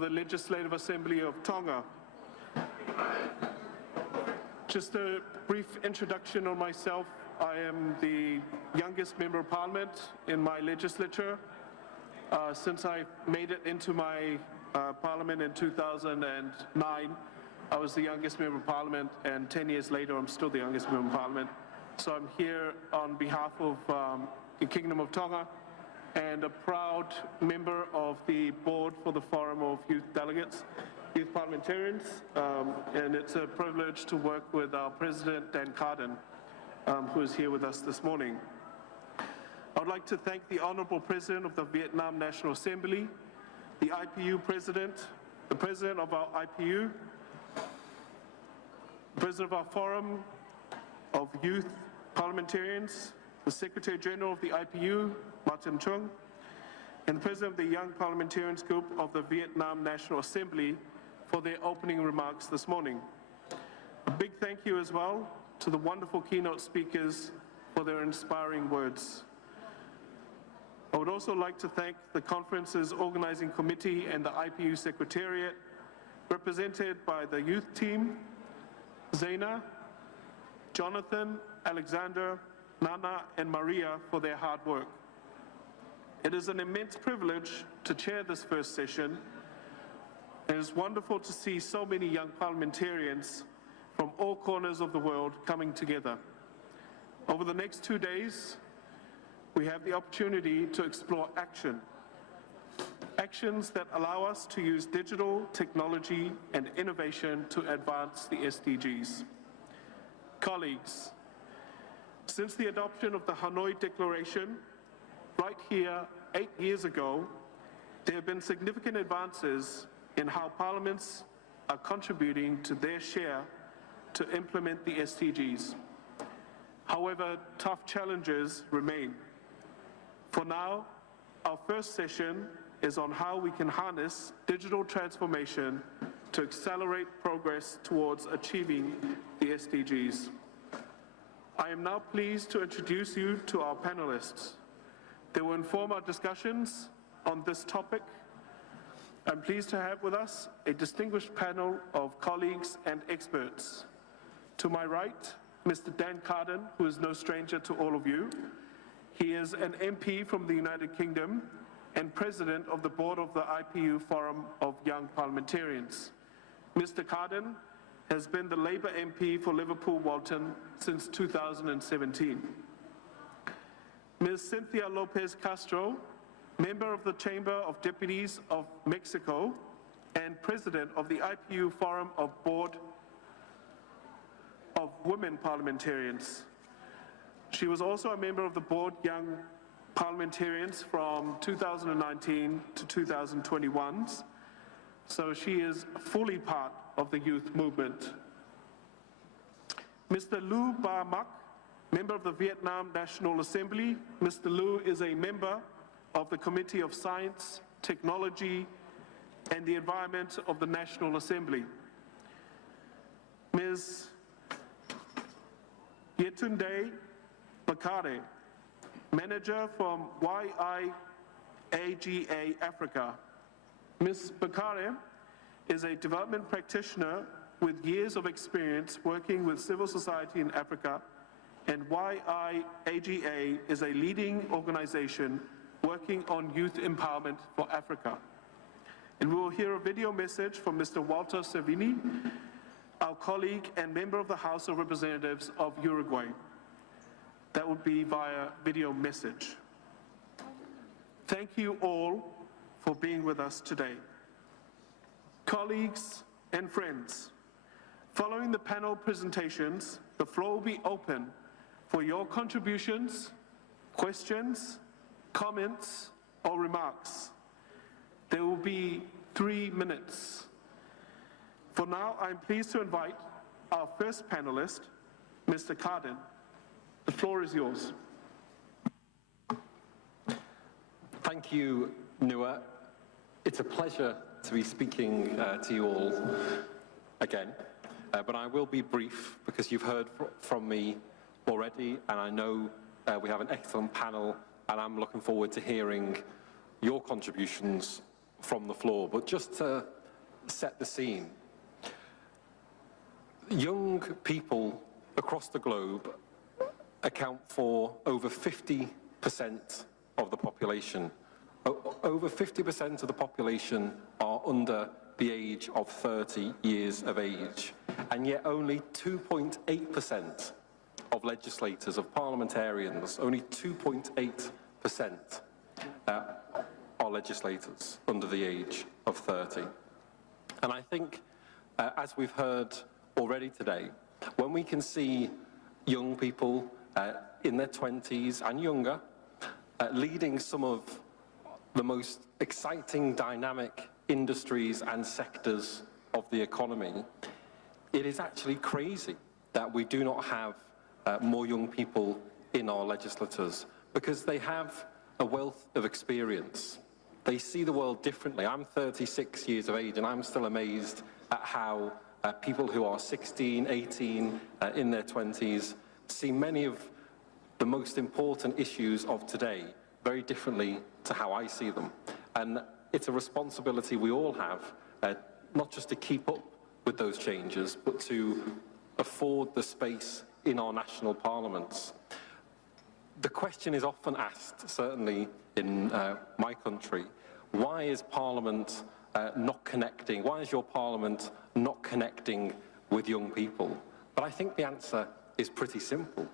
the Legislative Assembly of Tonga. Just a brief introduction on myself. I am the youngest Member of Parliament in my legislature. Since I made it into my Parliament in 2009, I was the youngest Member of Parliament, and 10 years later I'm still the youngest Member of Parliament. So I'm here on behalf of the Kingdom of Tonga and a proud member of the board for the Forum of Youth Delegates, Youth Parliamentarians, and it's a privilege to work with our President, Dan Carden, who is here with us this morning. I would like to thank the Honourable President of the Vietnam National Assembly, the IPU President, the President of our IPU, the President of our Forum of Youth Parliamentarians, the Secretary General of the IPU, Martin Chung, and the President of the Young Parliamentarians Group of the Vietnam National Assembly for their opening remarks this morning. A big thank you as well to the wonderful keynote speakers for their inspiring words. I would also like to thank the conference's organizing committee and the IPU Secretariat, represented by the youth team, Zaina, Jonathan, Alexander, Nana, and Maria for their hard work. It is an immense privilege to chair this first session, and it is wonderful to see so many young parliamentarians from all corners of the world coming together. Over the next 2 days, we have the opportunity to explore actions that allow us to use digital technology and innovation to advance the SDGs. Colleagues, since the adoption of the Hanoi Declaration, right here 8 years ago, there have been significant advances in how parliaments are contributing to their share to implement the SDGs. However, tough challenges remain. For now, our first session is on how we can harness digital transformation to accelerate progress towards achieving the SDGs. I am now pleased to introduce you to our panelists. They will inform our discussions on this topic. I'm pleased to have with us a distinguished panel of colleagues and experts. To my right, Mr. Dan Carden, who is no stranger to all of you. He is an MP from the United Kingdom and President of the Board of the IPU Forum of Young Parliamentarians. Mr. Carden has been the Labour MP for Liverpool-Walton since 2017. Ms. Cynthia Lopez Castro, member of the Chamber of Deputies of Mexico and President of the IPU Forum of Board of Women Parliamentarians. She was also a member of the Board Young Parliamentarians from 2019 to 2021, so she is fully part of the youth movement. Mr. Lu Ba Mak, member of the Vietnam National Assembly. Mr. Lu is a member of the Committee of Science, Technology, and the Environment of the National Assembly. Ms. Yetunde Bakare, manager from YIAGA Africa. Ms. Bakare is a development practitioner with years of experience working with civil society in Africa, and YIAGA is a leading organization working on youth empowerment for Africa. And we will hear a video message from Mr. Walter Savini, our colleague and member of the House of Representatives of Uruguay. That would be via video message. Thank you all for being with us today. Colleagues and friends, following the panel presentations, the floor will be open for your contributions, questions, comments, or remarks. There will be 3 minutes. For now, I'm pleased to invite our first panelist, Mr. Carden. The floor is yours. Thank you, Nua. It's a pleasure to be speaking to you all again, but I will be brief because you've heard from me already, and I know we have an excellent panel, and I'm looking forward to hearing your contributions from the floor, but just to set the scene. Young people across the globe account for over 50% of the population. Over 50% of the population are under the age of 30 years of age, and yet only 2.8% of legislators, of parliamentarians, only 2.8% are legislators under the age of 30. And I think, as we've heard already today, when we can see young people in their 20s and younger leading some of the most exciting, dynamic industries and sectors of the economy, it is actually crazy that we do not have more young people in our legislatures, because they have a wealth of experience. They see the world differently. I'm 36 years of age, and I'm still amazed at how people who are 16, 18, in their 20s see many of the most important issues of today very differently to how I see them. And it's a responsibility we all have, not just to keep up with those changes, but to afford the space in our national parliaments. The question is often asked, certainly in my country, why is Parliament not connecting? Why is your Parliament not connecting with young people? But I think the answer is pretty simple.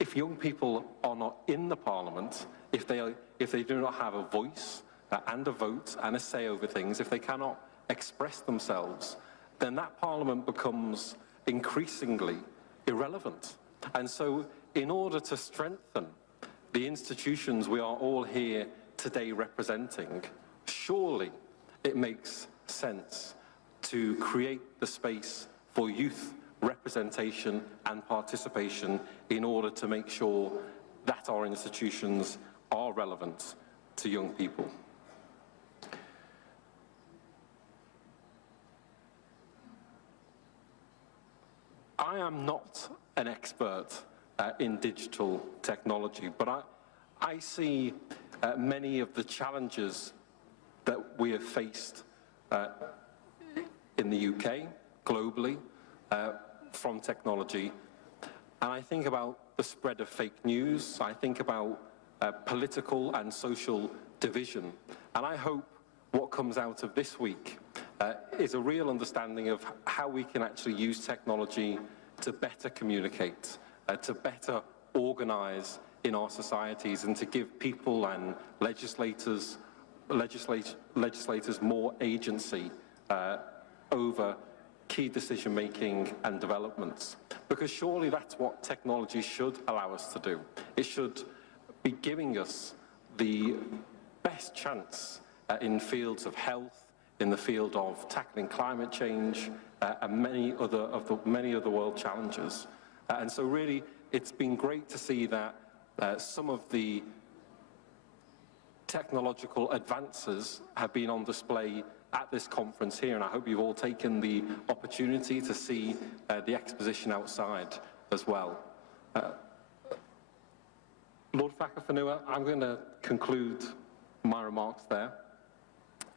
If young people are not in the Parliament, if they do not have a voice and a vote and a say over things, if they cannot express themselves, then that Parliament becomes increasingly irrelevant. And so, in order to strengthen the institutions we are all here today representing, surely it makes sense to create the space for youth representation and participation in order to make sure that our institutions are relevant to young people. I am not an expert in digital technology, but I see many of the challenges that we have faced in the UK, globally, from technology. And I think about the spread of fake news, I think about political and social division. And I hope what comes out of this week is a real understanding of how we can actually use technology to better communicate, to better organise in our societies, and to give people and legislators more agency over key decision-making and developments. Because surely that's what technology should allow us to do. It should be giving us the best chance in fields of health, in the field of tackling climate change, and many other world challenges. And so really, it's been great to see that some of the technological advances have been on display at this conference here, and I hope you've all taken the opportunity to see the exposition outside as well. Lord Whakafanua, I'm going to conclude my remarks there,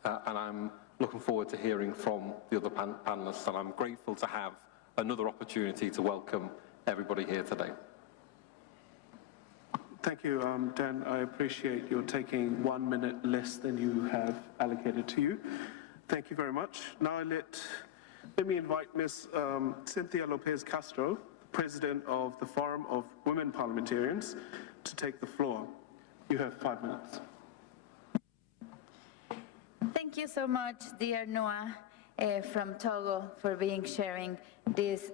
and I'm looking forward to hearing from the other panelists, and I'm grateful to have another opportunity to welcome everybody here today. Thank you, Dan. I appreciate your taking 1 minute less than you have allocated to you. Thank you very much. Now let me invite Ms. Cynthia Lopez Castro, President of the Forum of Women Parliamentarians, to take the floor. You have 5 minutes. Thank you so much, dear Noah from Togo, for sharing this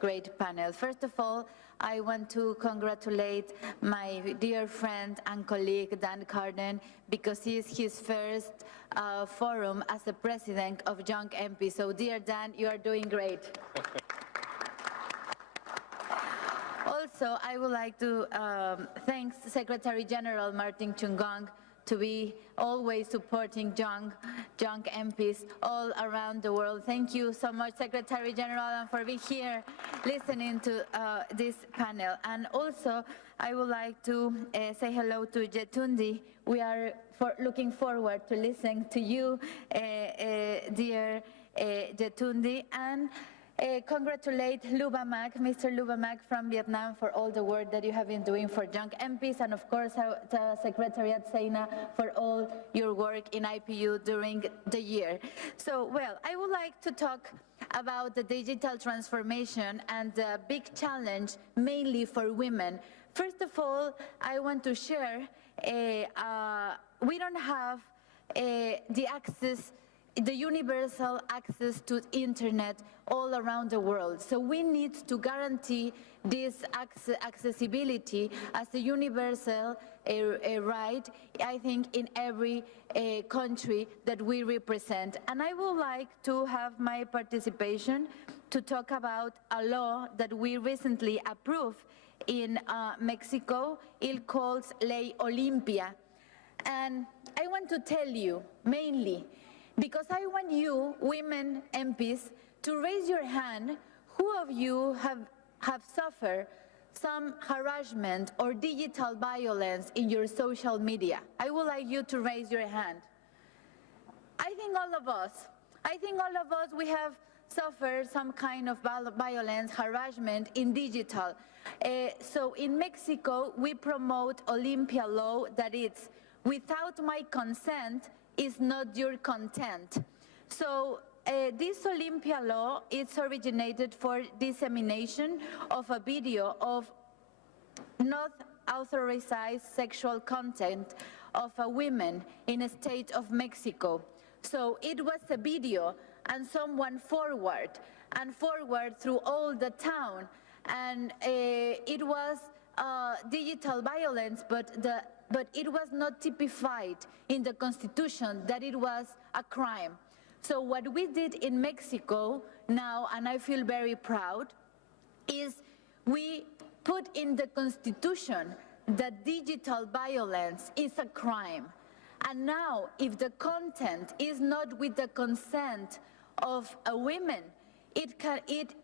great panel. First of all, I want to congratulate my dear friend and colleague Dan Carden, because it's his first forum as the president of Young MP. So dear Dan, you are doing great. Also, I would like to thank Secretary General Martin Chungong to be always supporting young MPs all around the world. Thank you so much, Secretary General, and for being here listening to this panel. And also, I would like to say hello to Jetundi. We are looking forward to listening to you, dear Jetundi, and congratulate Mr. Lubamak from Vietnam for all the work that you have been doing for young MPs, and of course the Secretariat Seina for all your work in IPU during the year. So, well, I would like to talk about the digital transformation and the big challenge mainly for women. First of all, I want to share, we don't have the universal access to internet all around the world. So we need to guarantee this accessibility as a universal right, I think, in every country that we represent. And I would like to have my participation to talk about a law that we recently approved in Mexico. It calls Ley Olimpia. And I want to tell you, mainly, because I want you, women MPs, to raise your hand, who of you have suffered some harassment or digital violence in your social media? I would like you to raise your hand. I think all of us, we have suffered some kind of violence, harassment in digital. So in Mexico, we promote Olimpia law that it's without my consent is not your content. So this Olimpia law is originated for dissemination of a video of not authorized sexual content of a woman in a state of Mexico. So it was a video and someone forward through all the town, and it was digital violence, but it was not typified in the Constitution that it was a crime. So what we did in Mexico now, and I feel very proud, is we put in the Constitution that digital violence is a crime. And now, if the content is not with the consent of a woman, it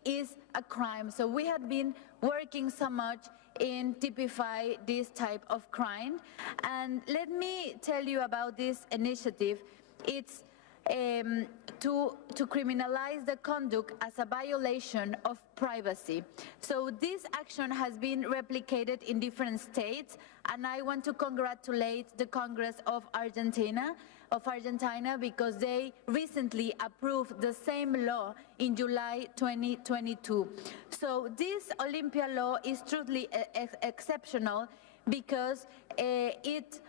is a crime. So we have been working so much in typify this type of crime. And let me tell you about this initiative. It's to criminalize the conduct as a violation of privacy. So this action has been replicated in different states, and I want to congratulate the Congress of Argentina, because they recently approved the same law in July 2022. So this Olimpia law is truly exceptional because it's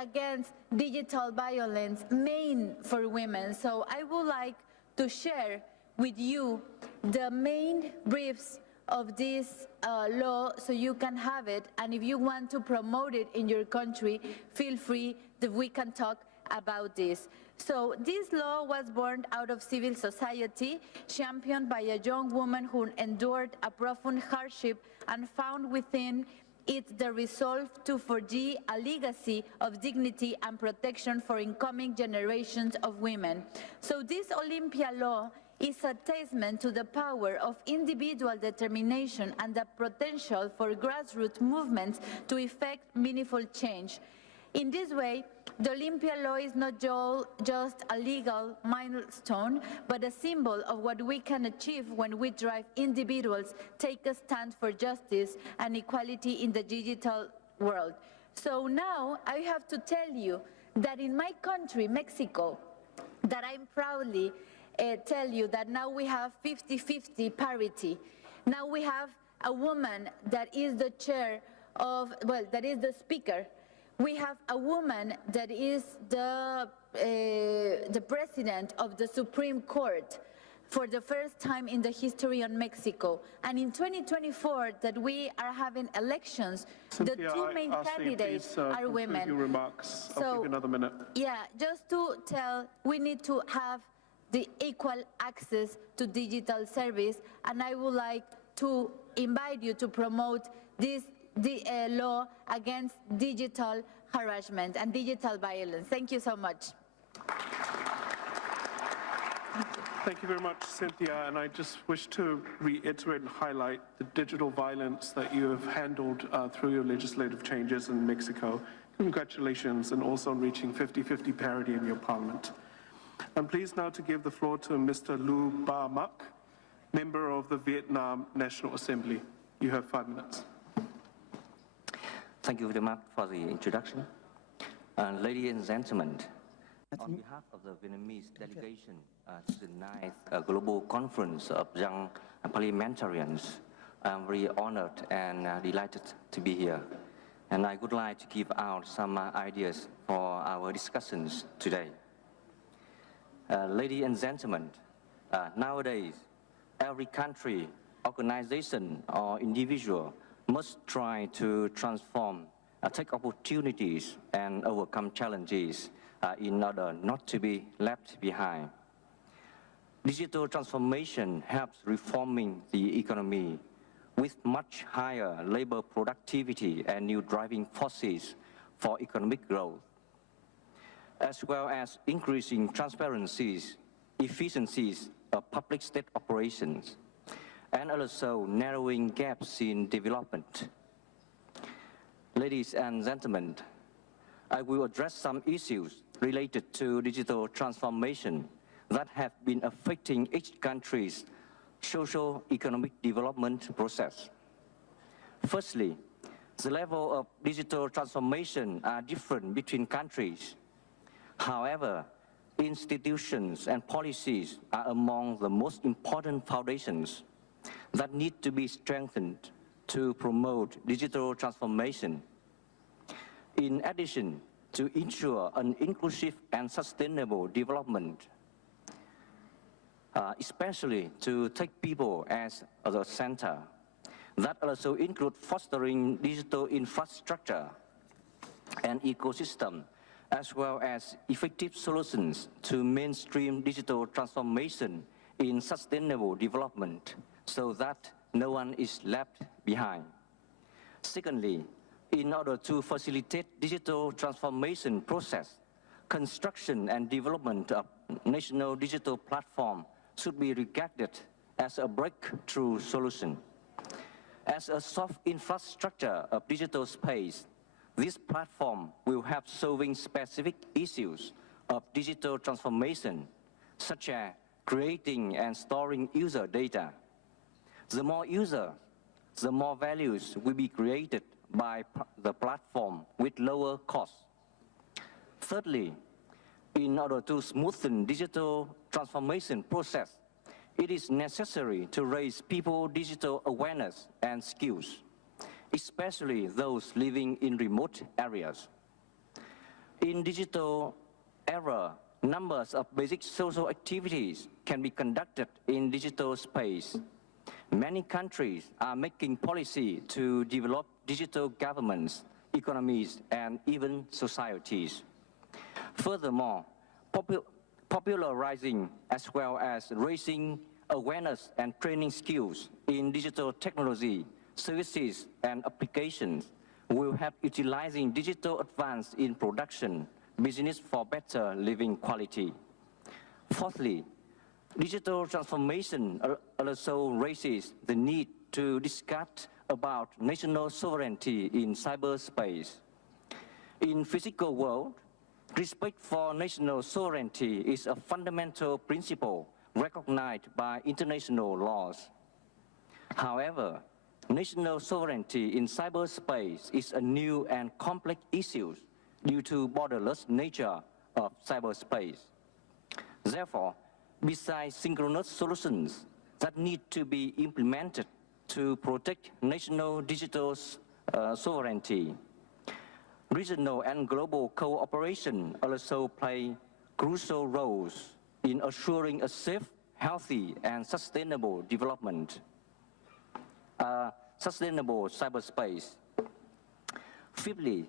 against digital violence, main for women. So I would like to share with you the main briefs of this law so you can have it, and if you want to promote it in your country, feel free that we can talk about this. So this law was born out of civil society, championed by a young woman who endured a profound hardship and found within it the resolve to forge a legacy of dignity and protection for incoming generations of women. So this Olimpia law is a testament to the power of individual determination and the potential for grassroots movements to effect meaningful change. In this way, the Olimpia law is not just a legal milestone, but a symbol of what we can achieve when we drive individuals take a stand for justice and equality in the digital world. So now I have to tell you that in my country, Mexico, that I'm proudly tell you that now we have 50-50 parity. Now we have a woman that is the chair of, well, that is the speaker. We have a woman that is the president of the Supreme Court for the first time in the history of Mexico. And in 2024, that we are having elections, Cynthia, the two main candidates are women. Your remarks. So, I'll give you another minute. Yeah, just to tell, we need to have the equal access to digital service, and I would like to invite you to promote this law against digital harassment and digital violence. Thank you so much. Thank you very much, Cynthia, and I just wish to reiterate and highlight the digital violence that you have handled through your legislative changes in Mexico. Congratulations, and also on reaching 50-50 parity in your parliament. I'm pleased now to give the floor to Mr. Lu Ba Mak, member of the Vietnam National Assembly. You have 5 minutes. Thank you very much for the introduction. Ladies and gentlemen, on behalf of the Vietnamese delegation to the 9th Global Conference of Young Parliamentarians, I'm very honored and delighted to be here. And I would like to give out some ideas for our discussions today. Ladies and gentlemen, nowadays, every country, organization, or individual must try to transform, take opportunities, and overcome challenges in order not to be left behind. Digital transformation helps reforming the economy with much higher labor productivity and new driving forces for economic growth, as well as increasing transparencies, efficiencies of public state operations, and also narrowing gaps in development. Ladies and gentlemen, I will address some issues related to digital transformation that have been affecting each country's socio-economic development process. Firstly, the level of digital transformation are different between countries. However, institutions and policies are among the most important foundations that need to be strengthened to promote digital transformation. In addition, to ensure an inclusive and sustainable development, especially to take people as the center, that also include fostering digital infrastructure and ecosystem, as well as effective solutions to mainstream digital transformation in sustainable development, so that no one is left behind. Secondly, in order to facilitate digital transformation process, construction and development of national digital platform should be regarded as a breakthrough solution. As a soft infrastructure of digital space, this platform will help solving specific issues of digital transformation, such as creating and storing user data. The more users, the more values will be created by the platform with lower costs. Thirdly, in order to smoothen digital transformation process, it is necessary to raise people's digital awareness and skills, especially those living in remote areas. In digital era, numbers of basic social activities can be conducted in digital space. Many countries are making policy to develop digital governments, economies, and even societies. Furthermore, popularizing as well as raising awareness and training skills in digital technology, services, and applications will help utilizing digital advance in production, business for better living quality. Fourthly, digital transformation also raises the need to discuss about national sovereignty in cyberspace. In physical world, respect for national sovereignty is a fundamental principle recognized by international laws. However, national sovereignty in cyberspace is a new and complex issue due to borderless nature of cyberspace. Therefore, besides synchronous solutions that need to be implemented to protect national digital sovereignty, regional and global cooperation also play crucial roles in assuring a safe, healthy, and sustainable development. Sustainable cyberspace. Fifthly,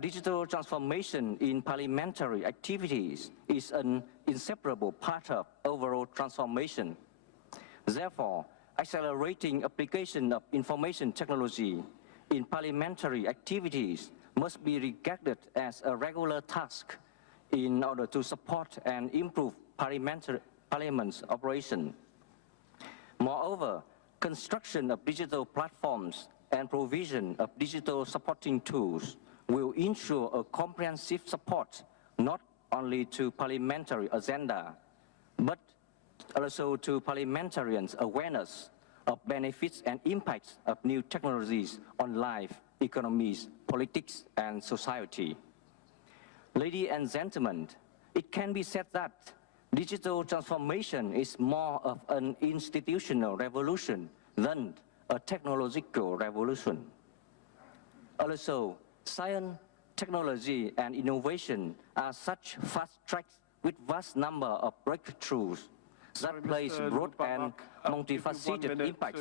digital transformation in parliamentary activities is an inseparable part of overall transformation. Therefore, accelerating application of information technology in parliamentary activities must be regarded as a regular task in order to support and improve Parliament's operation. Moreover, construction of digital platforms and provision of digital supporting tools will ensure a comprehensive support not only to parliamentary agenda, but also to parliamentarians' awareness of benefits and impacts of new technologies on life, economies, politics, and society. Ladies and gentlemen, it can be said that digital transformation is more of an institutional revolution than a technological revolution. Also, science, technology, and innovation are such fast tracks with vast number of breakthroughs that place broad and multifaceted impacts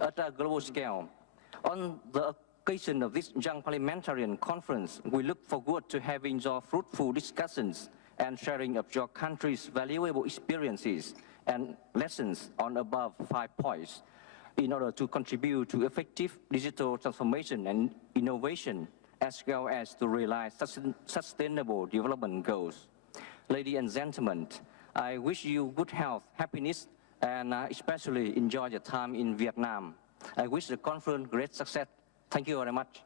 at a global scale. On the occasion of this Young Parliamentarian Conference, we look forward to having your fruitful discussions and sharing of your country's valuable experiences and lessons on above 5 points in order to contribute to effective digital transformation and innovation, as well as to realize sustainable development goals. Ladies and gentlemen, I wish you good health, happiness, and especially enjoy your time in Vietnam. I wish the conference great success. Thank you very much.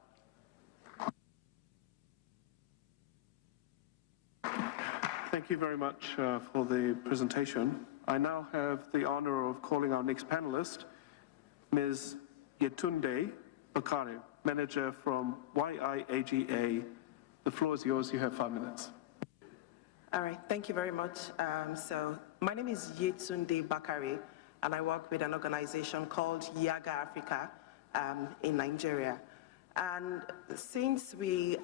Thank you very much for the presentation. I now have the honor of calling our next panelist, Ms. Yetunde Bakare, Manager from YIAGA. The floor is yours. You have 5 minutes. All right, thank you very much. So my name is Yetunde Bakare, and I work with an organization called YIAGA Africa in Nigeria. And since we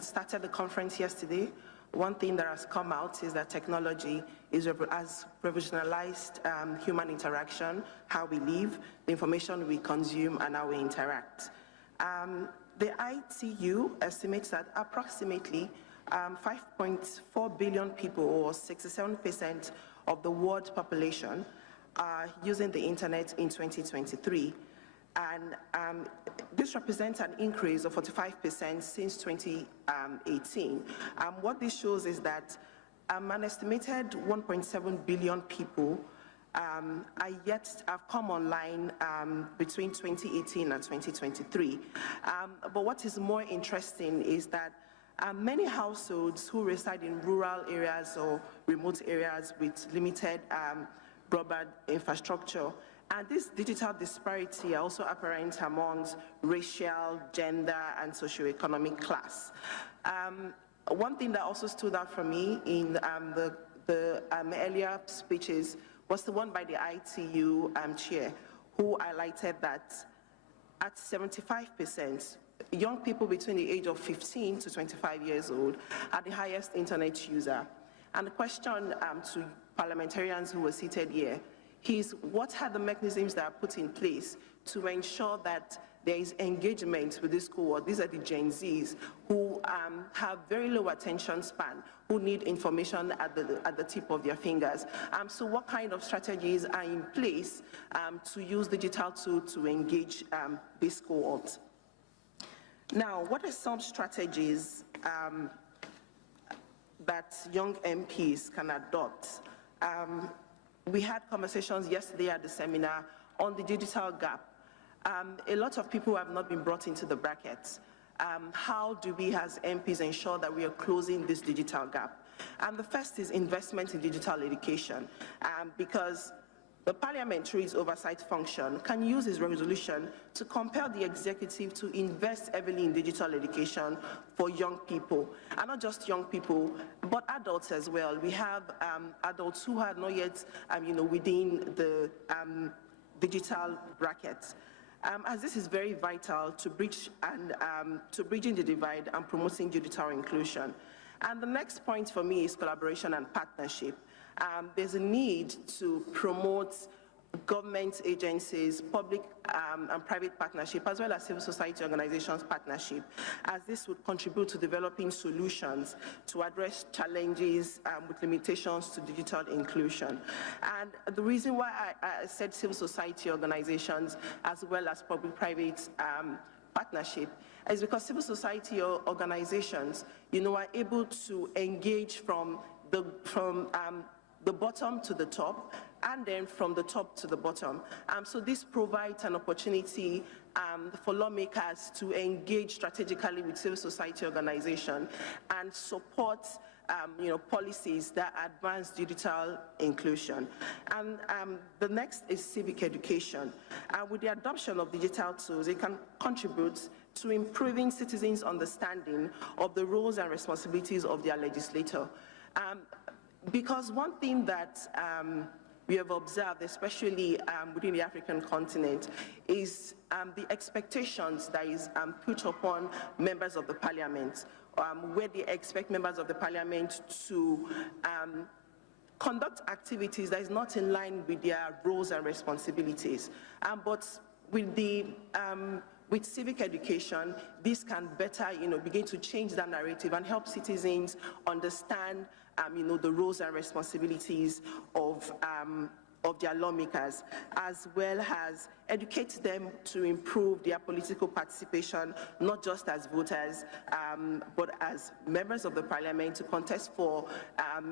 started the conference yesterday, one thing that has come out is that technology has revolutionized human interaction, how we live, the information we consume, and how we interact. The ITU estimates that approximately 5.4 billion people, or 67% of the world population, are using the internet in 2023. And this represents an increase of 45% since 2018. What this shows is that an estimated 1.7 billion people are yet have come online between 2018 and 2023. But what is more interesting is that many households who reside in rural areas or remote areas with limited broadband infrastructure, and this digital disparity are also apparent amongst racial, gender, and socioeconomic class. One thing that also stood out for me in the earlier speeches was the one by the ITU chair, who highlighted that at 75%, young people between the age of 15 to 25 years old are the highest internet user. And the question to parliamentarians who were seated here is, what are the mechanisms that are put in place to ensure that there is engagement with this cohort? These are the Gen Zs who have very low attention span, who need information at the tip of their fingers. So what kind of strategies are in place to use digital tools to engage this cohort? Now, what are some strategies that young MPs can adopt? We had conversations yesterday at the seminar on the digital gap. A lot of people have not been brought into the brackets. How do we as MPs ensure that we are closing this digital gap? And the first is investment in digital education, because the parliamentary's oversight function can use its resolution to compel the executive to invest heavily in digital education for young people, and not just young people, but adults as well. We have adults who are not yet, within the digital bracket. As this is very vital to bridge and to bridging the divide and promoting digital inclusion. And the next point for me is collaboration and partnership. There's a need to promote government agencies, public and private partnership, as well as civil society organizations partnership, as this would contribute to developing solutions to address challenges with limitations to digital inclusion. And the reason why I said civil society organizations as well as public-private partnership is because civil society organizations, are able to engage from the bottom to the top, and then from the top to the bottom. So this provides an opportunity for lawmakers to engage strategically with civil society organizations and support policies that advance digital inclusion. And the next is civic education. With the adoption of digital tools, it can contribute to improving citizens' understanding of the roles and responsibilities of their legislator. Because one thing that we have observed, especially within the African continent, is the expectations that is put upon members of the parliament, where they expect members of the parliament to conduct activities that is not in line with their roles and responsibilities. But with civic education, this can better, begin to change that narrative and help citizens understand, the roles and responsibilities of their lawmakers, as well as educate them to improve their political participation, not just as voters, but as members of the parliament to contest for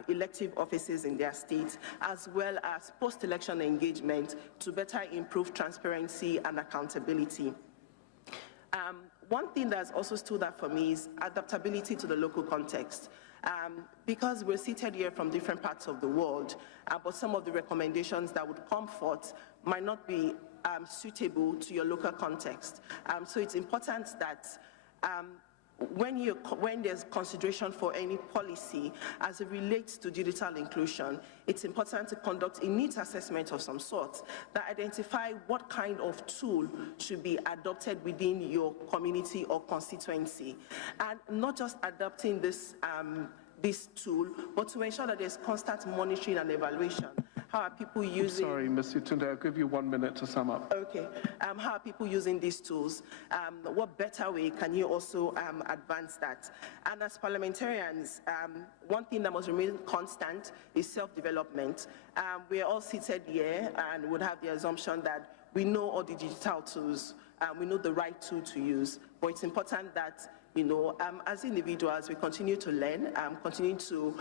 elective offices in their states, as well as post-election engagement to better improve transparency and accountability. One thing that's also stood out for me is adaptability to the local context. Because we're seated here from different parts of the world, but some of the recommendations that would come forth might not be suitable to your local context. So it's important that when there's consideration for any policy as it relates to digital inclusion, it's important to conduct a needs assessment of some sort that identify what kind of tool should be adopted within your community or constituency, and not just adopting this tool, but to ensure that there's constant monitoring and evaluation. How are people using... Sorry, Ms. Yetunde, I'll give you 1 minute to sum up. Okay. How are people using these tools? What better way can you also advance that? And as parliamentarians, one thing that must remain constant is self-development. We are all seated here and would have the assumption that we know all the digital tools, we know the right tool to use, but it's important that as individuals, we continue to learn, continue to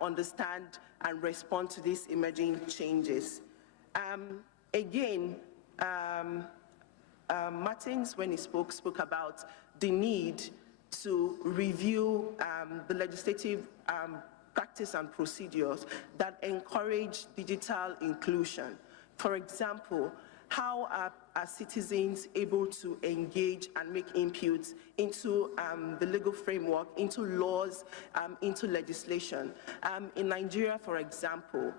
understand and respond to these emerging changes. Martins, when he spoke about the need to review the legislative practice and procedures that encourage digital inclusion. For example, how are citizens able to engage and make inputs into the legal framework, into laws, into legislation? In Nigeria, for example,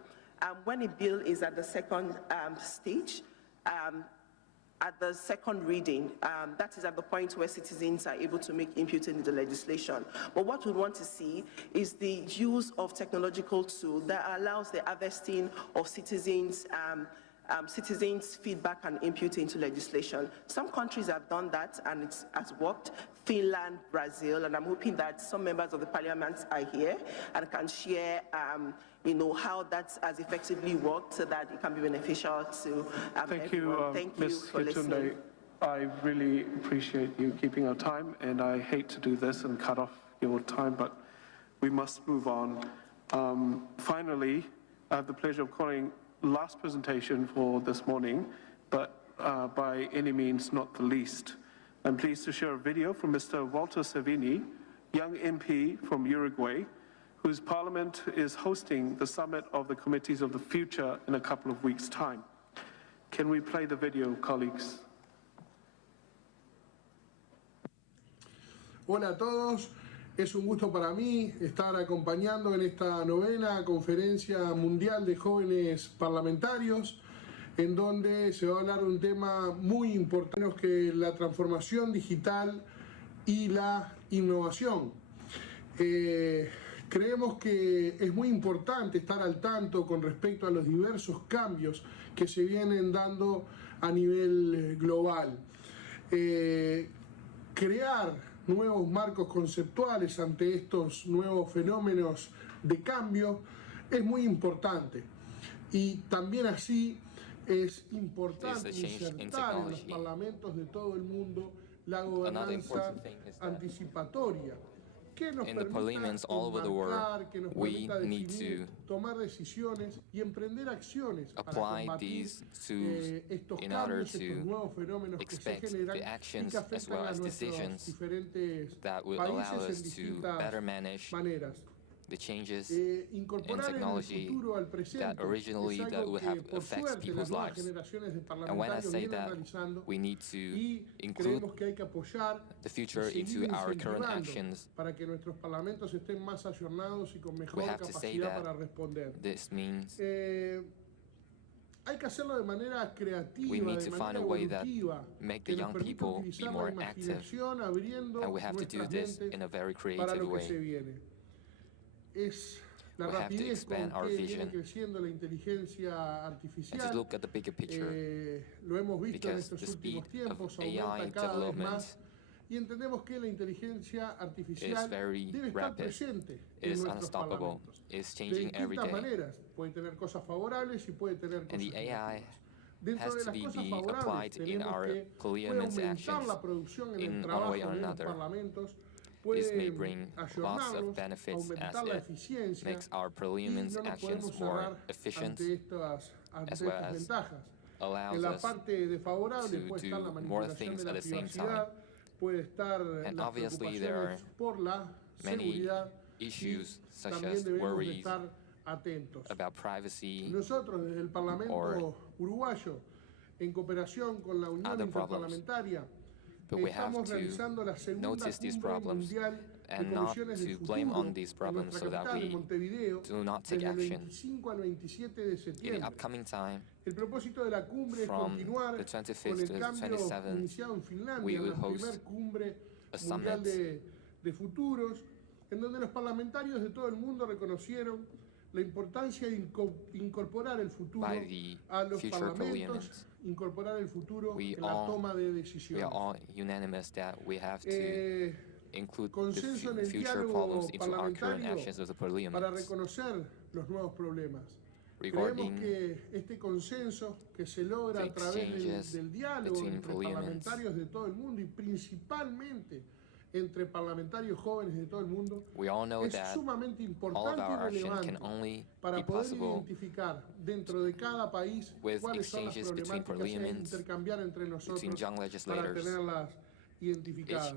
when a bill is at the second stage, at the second reading, that is at the point where citizens are able to make input into the legislation. But what we want to see is the use of technological tools that allows the harvesting of citizens' feedback and input into legislation. Some countries have done that and it has worked. Finland, Brazil, and I'm hoping that some members of the parliament are here and can share how that has effectively worked so that it can be beneficial to everyone. Thank you for listening. I really appreciate you keeping our time, and I hate to do this and cut off your time, but we must move on. Finally, I have the pleasure of calling last presentation for this morning, but by any means not the least. I'm pleased to share a video from Mr. Walter Savini, young MP from Uruguay, whose parliament is hosting the summit of the Committees of the Future in a couple of weeks' time. Can we play the video, colleagues? Hola a todos. Es un gusto para mí estar acompañando en esta novena conferencia mundial de jóvenes parlamentarios, en donde se va a hablar de un tema muy importante que es la transformación digital y la innovación. Creemos que es muy importante estar al tanto con respecto a los diversos cambios que se vienen dando a nivel global. Crear nuevos marcos conceptuales ante estos nuevos fenómenos de cambio es muy importante, y también así es importante insertar en los parlamentos de todo el mundo la gobernanza anticipatoria que nos in the parliaments all over the world, we need to apply these tools in order to expect the actions as well as decisions that will allow us to better manage the changes in technology that originally that would have affected people's lives. And when I say that, we need to include the future into our current actions. We have to say that this means we need to find a way that make the young people be more active, and we have to do this in a very creative way. We have to expand our vision and to look at the bigger picture, because the speed of AI development is very rapid, is unstoppable, is changing every day. And the AI has to be applied in our parliament's actions in one way or another. This may bring lots of benefits as it makes our parliament's actions more efficient, as well as allows us to do more things at the same time. And obviously there are many issues such as worries about privacy or other problems. But we have to notice these problems and not to blame on these problems so that we do not take action. In the upcoming time, from the 25th to the 27th, we will host a summit en donde los parlamentarios de todo el mundo reconocieron la importancia de incorporar el futuro a los parlamentos, incorporar el futuro en la toma de decisiones. We are all unanimous that we have to include the future problems into our current actions of the parliament. Para reconocer los nuevos problemas. Regarding Creemos que este consenso que se logra a través del diálogo entre parlamentarios de todo el mundo y principalmente entre parlamentarios jóvenes de todo el mundo es sumamente importante y relevante para poder identificar dentro de cada país cuáles son las problemáticas e intercambiar entre nosotros para tenerlas identificadas.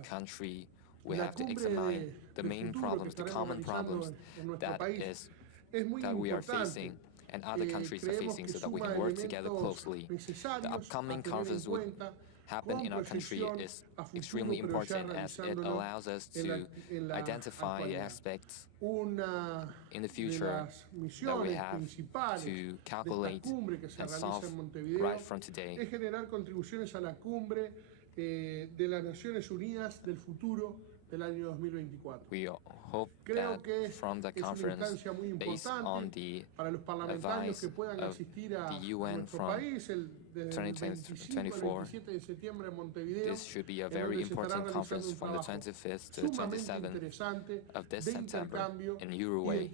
We have to examine the main problems, the common problems that we are facing and other countries are facing, so that we can work together closely. The upcoming conference would happen in our country is extremely important, as it allows us to identify aspects in the future that we have to calculate and solve right from today. Es generar contribuciones a la cumbre de las Naciones Unidas del futuro del año 2024. We hope that from the conference, based on the advice of the UN from 2024, this should be a very important conference from the 25th to the 27th of this September in Uruguay.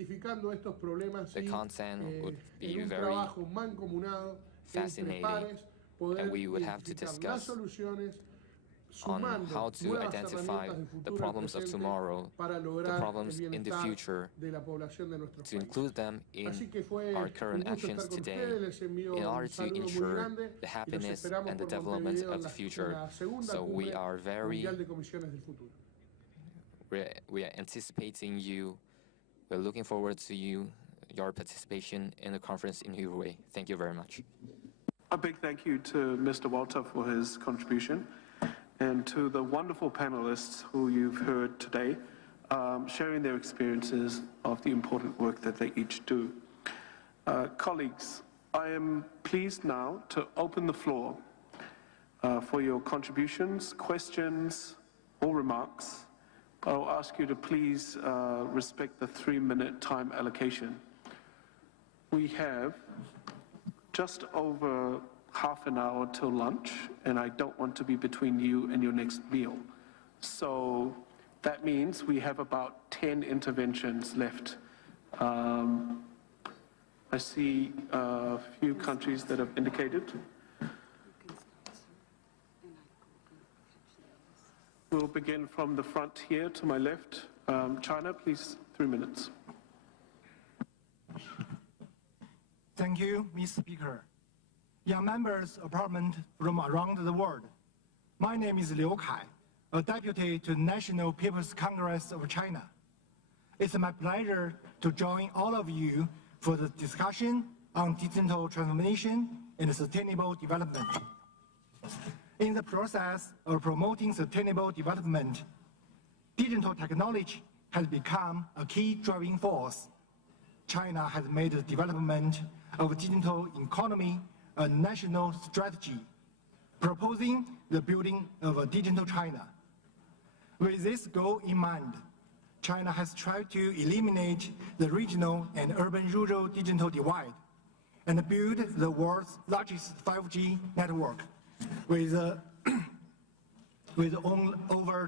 The content would be very fascinating, and we would have to discuss on how to identify the problems of tomorrow, the problems in the future, to include them in our current actions today in order to ensure the happiness and the development of the future. So we are anticipating you, we're looking forward to your participation in the conference in Uruguay. Thank you very much. A big thank you to Mr. Walter for his contribution, and to the wonderful panelists who you've heard today, sharing their experiences of the important work that they each do. Colleagues, I am pleased now to open the floor for your contributions, questions, or remarks. I'll ask you to please respect the 3-minute time allocation. We have just over half an hour till lunch, and I don't want to be between you and your next meal. So that means we have about 10 interventions left. I see a few countries that have indicated. We'll begin from the front here to my left. China, please, 3 minutes. Thank you, Mr. Speaker. Young members of Parliament from around the world, my name is Liu Kai, a deputy to the National People's Congress of China. It's my pleasure to join all of you for the discussion on digital transformation and sustainable development. In the process of promoting sustainable development, digital technology has become a key driving force. China has made the development of digital economy a national strategy, proposing the building of a digital China. With this goal in mind, China has tried to eliminate the regional and urban-rural digital divide and build the world's largest 5G network with over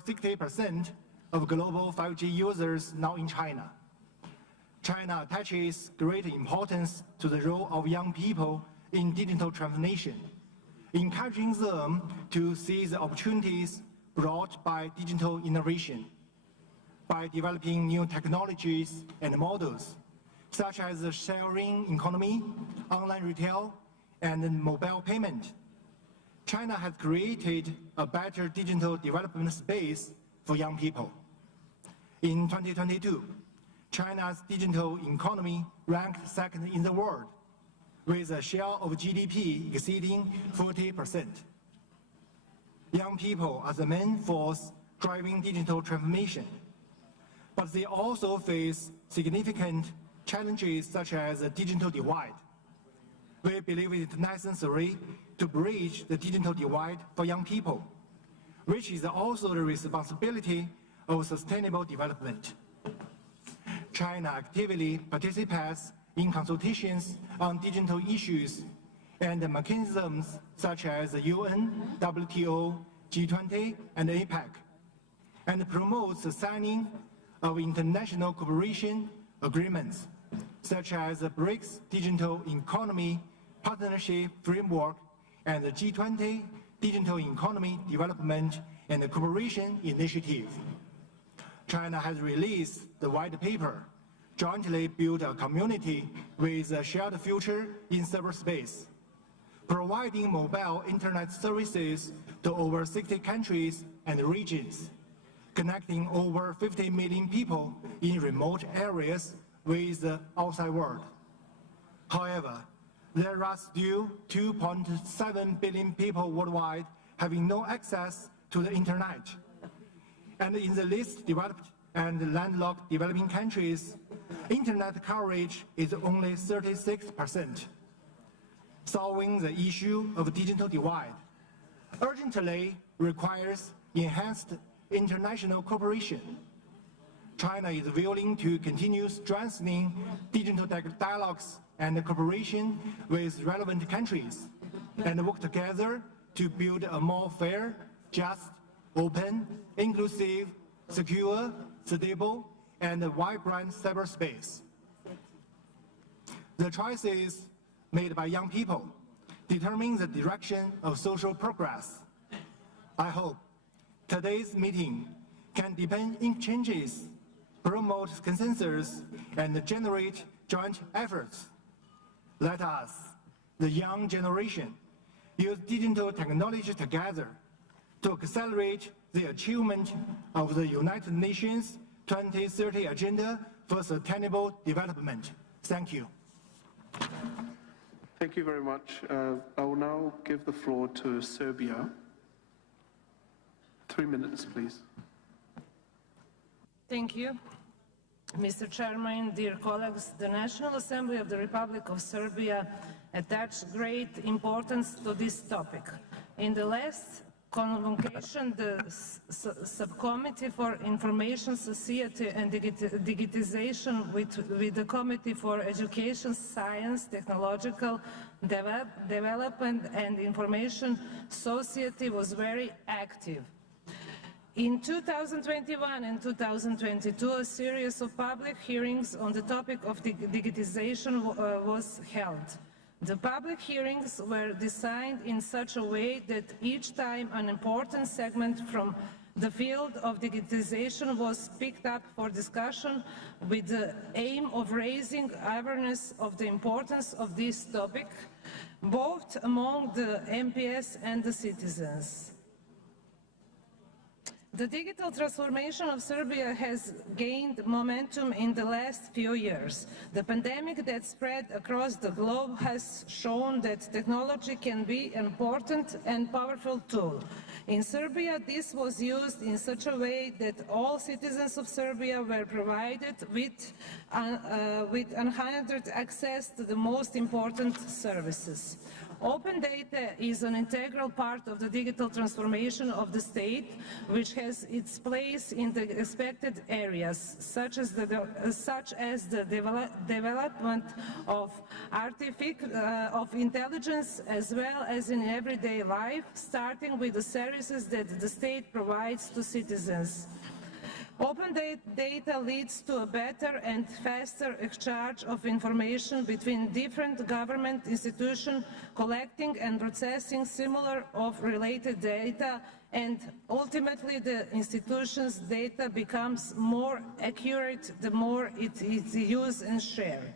60% of global 5G users now in China. China attaches great importance to the role of young people in digital transformation, encouraging them to seize the opportunities brought by digital innovation. By developing new technologies and models, such as the sharing economy, online retail, and mobile payment, China has created a better digital development space for young people. In 2022, China's digital economy ranked second in the world, with a share of GDP exceeding 40%. Young people are the main force driving digital transformation, but they also face significant challenges such as the digital divide. We believe it is necessary to bridge the digital divide for young people, which is also the responsibility of sustainable development. China actively participates in consultations on digital issues and mechanisms such as the UN, WTO, G20, and APEC, and promotes the signing of international cooperation agreements, such as the BRICS Digital Economy Partnership Framework and the G20 Digital Economy Development and Cooperation Initiative. China has released the white paper, jointly build a community with a shared future in cyberspace, providing mobile internet services to over 60 countries and regions, connecting over 50 million people in remote areas with the outside world. However, there are still 2.7 billion people worldwide having no access to the internet. And in the least developed and landlocked developing countries, internet coverage is only 36%. Solving the issue of digital divide urgently requires enhanced international cooperation. China is willing to continue strengthening digital dialogues and cooperation with relevant countries and work together to build a more fair, just, open, inclusive, secure, stable, and vibrant cyberspace. The choices made by young people determine the direction of social progress. I hope today's meeting can deepen exchanges, promote consensus, and generate joint efforts. Let us, the young generation, use digital technology together to accelerate the achievement of the United Nations 2030 Agenda for Sustainable Development. Thank you. Thank you very much. I will now give the floor to Serbia. 3 minutes, please. Thank you. Mr. Chairman, dear colleagues, the National Assembly of the Republic of Serbia attached great importance to this topic. In the last convocation, the Subcommittee for Information Society and Digitization with the Committee for Education, Science, Technological Development and Information Society was very active. In 2021 and 2022, a series of public hearings on the topic of digitization was held. The public hearings were designed in such a way that each time an important segment from The field of digitization was picked up for discussion with the aim of raising awareness of the importance of this topic, both among the MPs and the citizens. The digital transformation of Serbia has gained momentum in the last few years. The pandemic that spread across the globe has shown that technology can be an important and powerful tool. In Serbia, this was used in such a way that all citizens of Serbia were provided with unhindered access to the most important services. Open data is an integral part of the digital transformation of the state, which has its place in the expected areas, such as the development of intelligence, as well as in everyday life, starting with the services that the state provides to citizens. Open data leads to a better and faster exchange of information between different government institutions, collecting and processing similar or related data, and ultimately the institution's data becomes more accurate the more it is used and shared.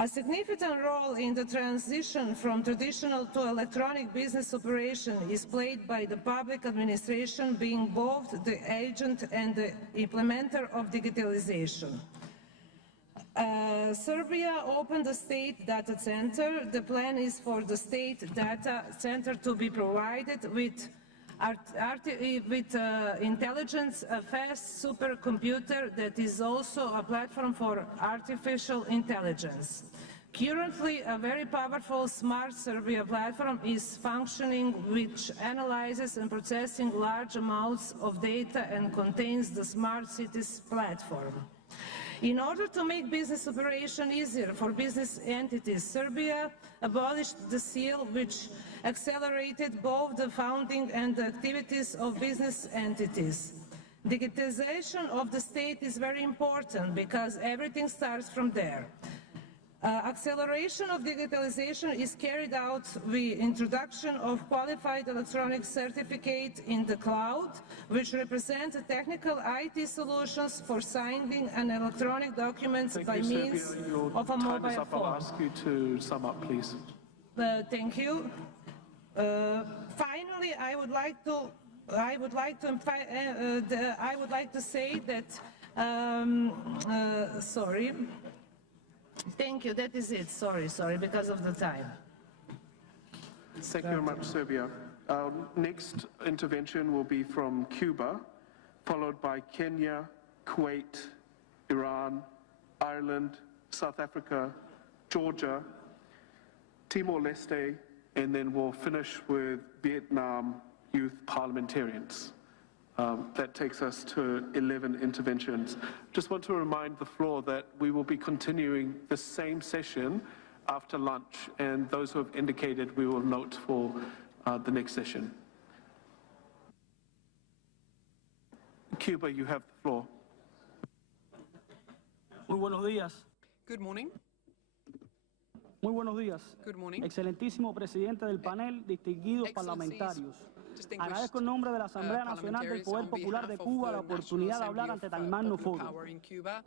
A significant role in the transition from traditional to electronic business operation is played by the public administration, being both the agent and the implementer of digitalization. Serbia opened the State Data Center. The plan is for the State Data Center to be provided with intelligence, a fast supercomputer that is also a platform for artificial intelligence. Currently, a very powerful Smart Serbia platform is functioning, which analyzes and processes large amounts of data and contains the Smart Cities platform. In order to make business operation easier for business entities, Serbia abolished the seal, which accelerated both the founding and the activities of business entities. Digitization of the state is very important because everything starts from there. Acceleration of digitalization is carried out with introduction of qualified electronic certificate in the cloud, which represent technical IT solutions for signing an electronic documents by means of a mobile phone. I'll ask you to sum up, please. Thank you. Finally, I would like to say that. Sorry. Thank you. That is it. Sorry, because of the time. Thank you very much, Serbia. Our next intervention will be from Cuba, followed by Kenya, Kuwait, Iran, Ireland, South Africa, Georgia, Timor-Leste, and then we'll finish with Vietnam youth parliamentarians. That takes us to 11 interventions. Just want to remind the floor that we will be continuing the same session after lunch, and those who have indicated we will note for the next session. Cuba, you have the floor. Muy buenos días. Good morning. Muy buenos días. Good morning. Excelentísimo presidente del panel, distinguidos parlamentarios. Agradezco en nombre de la Asamblea Nacional del Poder Popular de Cuba la oportunidad de hablar ante tan magno foro.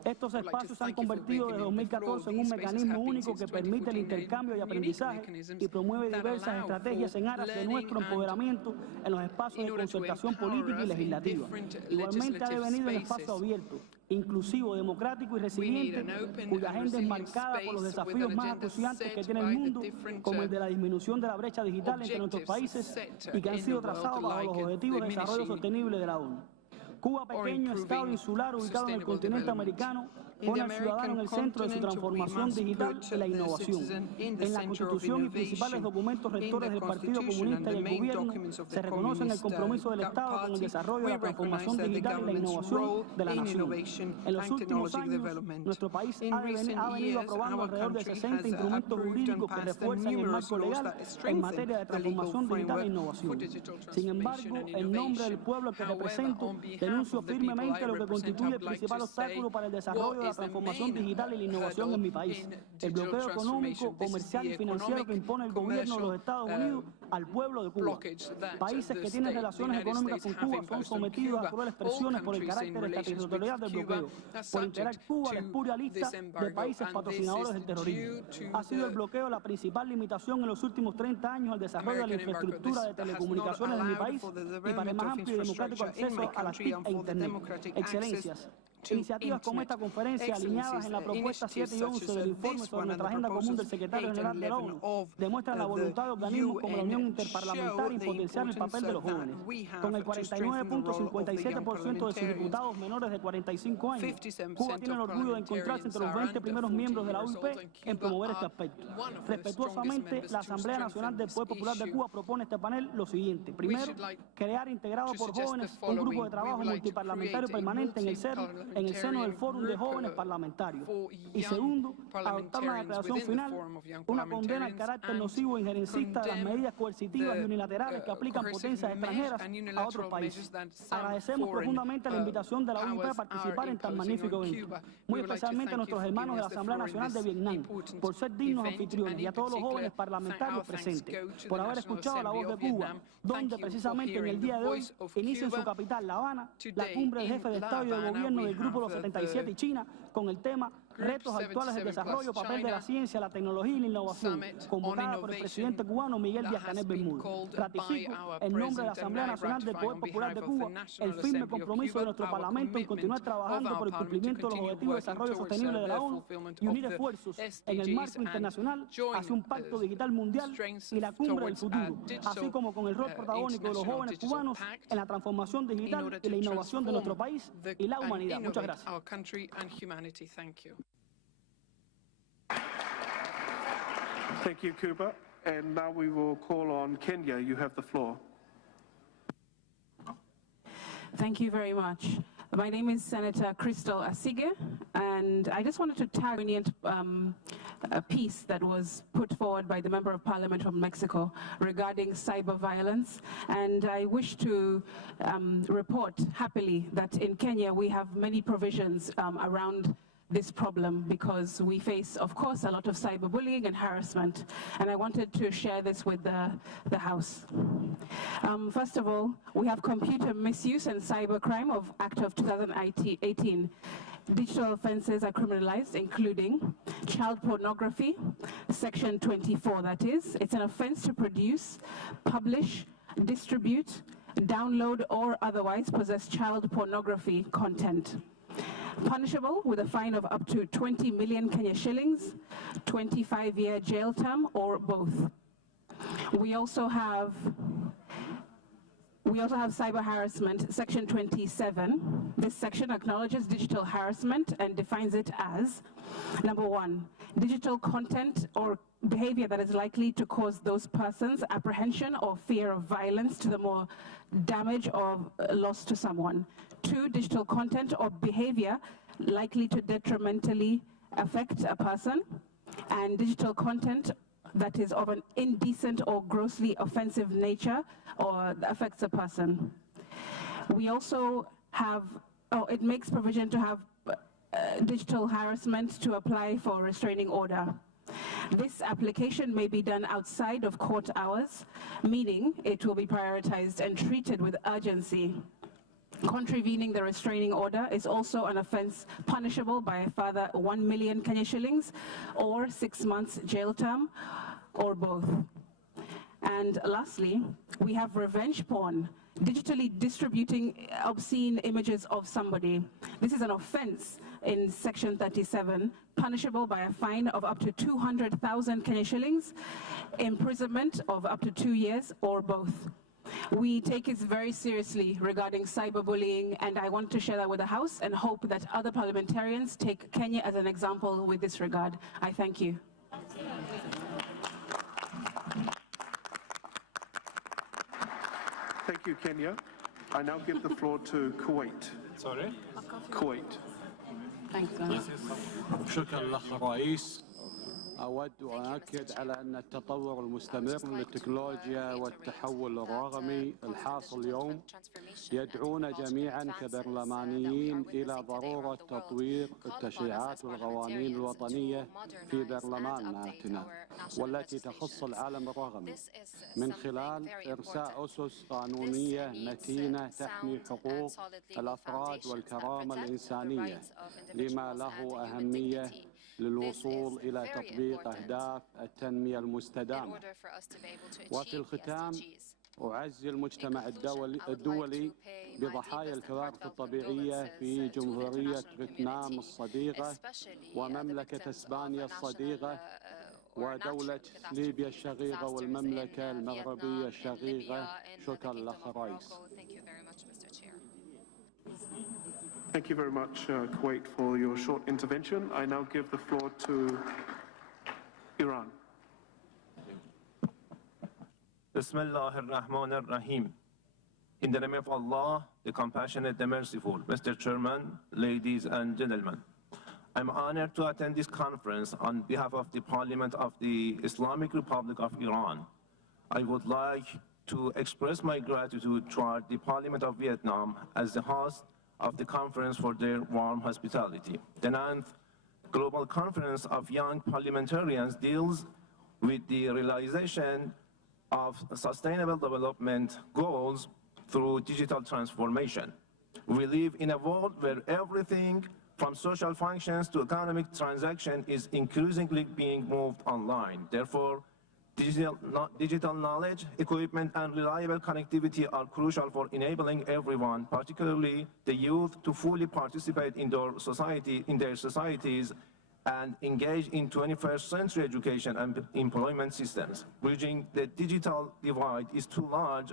Estos espacios se han convertido desde 2014 en un mecanismo único que permite el intercambio y aprendizaje y promueve diversas estrategias en aras de nuestro empoderamiento en los espacios de concertación política y legislativa. Igualmente ha devenido en espacio abierto, inclusivo, democrático y resiliente, cuya agenda es marcada por los desafíos más acuciantes que tiene el mundo, como el de la disminución de la brecha digital entre nuestros países y que han sido trazados bajo los objetivos de desarrollo sostenible de la ONU. Cuba, pequeño estado insular ubicado en el continente americano, pone al ciudadano en el centro de su transformación digital y la innovación. En la Constitución y principales documentos rectores del Partido Comunista y el Gobierno se reconocen el compromiso del Estado con el desarrollo de la transformación digital y la innovación de la nación. En los últimos años, nuestro país ha venido aprobando alrededor de 60 instrumentos jurídicos que refuerzan el marco legal en materia de transformación digital e innovación. Sin embargo, en nombre del pueblo al que represento, denuncio firmemente lo que constituye el principal obstáculo para el desarrollo de la transformación digital y la innovación en mi país. El bloqueo económico, comercial y financiero que impone el gobierno de los Estados Unidos al pueblo de Cuba. Países que tienen relaciones económicas con Cuba son sometidos a crueles presiones por el carácter extraterritorial del bloqueo, por integrar Cuba a la espuria lista de países patrocinadores del terrorismo. Ha sido el bloqueo la principal limitación en los últimos 30 años al desarrollo de la infraestructura de telecomunicaciones en mi país y para el más amplio y democrático acceso a las TIC e Internet. Excelencias, iniciativas como esta conferencia, alineadas en la propuesta 7 y 11 del informe sobre nuestra agenda común del secretario general de la ONU, demuestran la voluntad de organismos como la Unión Interparlamentaria en potenciar el papel de los jóvenes. Con el 49.57% de sus diputados menores de 45 años, Cuba tiene el orgullo de encontrarse entre los 20 primeros miembros de la OIP en promover este aspecto. Respetuosamente, la Asamblea Nacional del Poder Popular de Cuba propone este panel lo siguiente. Primero, crear, integrado por jóvenes, un grupo de trabajo multiparlamentario permanente en el seno del Fórum de Jóvenes Parlamentarios. Y segundo, adoptar una declaración final, una condena al carácter nocivo e injerencista de las medidas coercitivas y unilaterales que aplican potencias extranjeras a otros países. Agradecemos profundamente la invitación de la OIP a participar en tan magnífico evento, muy especialmente a nuestros hermanos de la Asamblea Nacional de Vietnam, por ser dignos anfitriones, y a todos los jóvenes parlamentarios presentes, por haber escuchado la voz de Cuba, donde precisamente en el día de hoy inicia en su capital, La Habana, la cumbre del jefe de Estado y de Gobierno del Grupo de los 77 y China, con el tema Retos actuales del desarrollo, papel de la ciencia, la tecnología y la innovación, convocada por el presidente cubano Miguel Díaz-Canel Bermúdez. Ratifico, en nombre de la Asamblea Nacional del Poder Popular de Cuba, el firme compromiso de nuestro Parlamento en continuar trabajando por el cumplimiento de los objetivos de desarrollo sostenible de la ONU y unir esfuerzos en el marco internacional hacia un pacto digital mundial y la cumbre del futuro, así como con el rol protagónico de los jóvenes cubanos en la transformación digital y la innovación de nuestro país y la humanidad. Muchas gracias. Thank you, Cuba. And now we will call on Kenya. You have the floor. Thank you very much. My name is Senator Crystal Asige, and I just wanted to tag a piece that was put forward by the Member of Parliament from Mexico regarding cyber violence. And I wish to report happily that in Kenya we have many provisions around this problem, because we face, of course, a lot of cyberbullying and harassment, and I wanted to share this with the House. First of all, we have computer misuse and cybercrime of Act of 2018. Digital offenses are criminalized, including child pornography, Section 24, that is. It's an offense to produce, publish, distribute, download, or otherwise possess child pornography content. Punishable with a fine of up to 20 million Kenya shillings, 25-year jail term, or both. We also have cyber harassment, Section 27. This section acknowledges digital harassment and defines it as, number one, digital content or behavior that is likely to cause those persons apprehension or fear of violence to them or damage or loss to someone. Two, digital content or behavior likely to detrimentally affect a person, and digital content that is of an indecent or grossly offensive nature or affects a person. We also have, it makes provision to have digital harassment to apply for a restraining order. This application may be done outside of court hours, meaning it will be prioritized and treated with urgency. Contravening the restraining order is also an offense punishable by a further 1 million Kenya shillings or 6 months jail term, or both. And lastly, we have revenge porn, digitally distributing obscene images of somebody. This is an offense in Section 37, punishable by a fine of up to 200,000 Kenya shillings, imprisonment of up to 2 years, or both. We take it very seriously regarding cyberbullying, and I want to share that with the House and hope that other parliamentarians take Kenya as an example with this regard. I thank you. Thank you, Kenya. I now give the floor to Kuwait. Sorry? Kuwait. Thanks, شكرا لك رئيس أود أن أؤكد على أن التطور المستمر للتكنولوجيا والتحول الرقمي الحاصل اليوم يدعونا جميعا كبرلمانيين إلى ضرورة تطوير التشريعات والقوانين الوطنية في برلماناتنا والتي تخص العالم الرقمي من خلال إرساء أسس قانونية متينة تحمي حقوق الأفراد والكرامة الإنسانية لما له أهمية للوصول إلى تطبيق أهداف التنمية المستدامة. وفي الختام أعزي المجتمع الدولي بضحايا الكوارث الطبيعية في جمهورية فيتنام الصديقة ومملكة إسبانيا الصديقة ودولة ليبيا الشقيقة والمملكة المغربية الشقيقة. شكرا لك رئيس. Thank you very much, Kuwait, for your short intervention. I now give the floor to Iran. Bismillah ar-Rahman ar-Rahim. In the name of Allah, the Compassionate, the Merciful, Mr. Chairman, ladies and gentlemen, I'm honored to attend this conference on behalf of the Parliament of the Islamic Republic of Iran. I would like to express my gratitude toward the Parliament of Vietnam as the host of the conference for their warm hospitality. The 9th Global Conference of Young Parliamentarians deals with the realization of sustainable development goals through digital transformation. We live in a world where everything from social functions to economic transaction is increasingly being moved online. Therefore, digital knowledge, equipment, and reliable connectivity are crucial for enabling everyone, particularly the youth, to fully participate in their societies and engage in 21st century education and employment systems. Bridging the digital divide is too large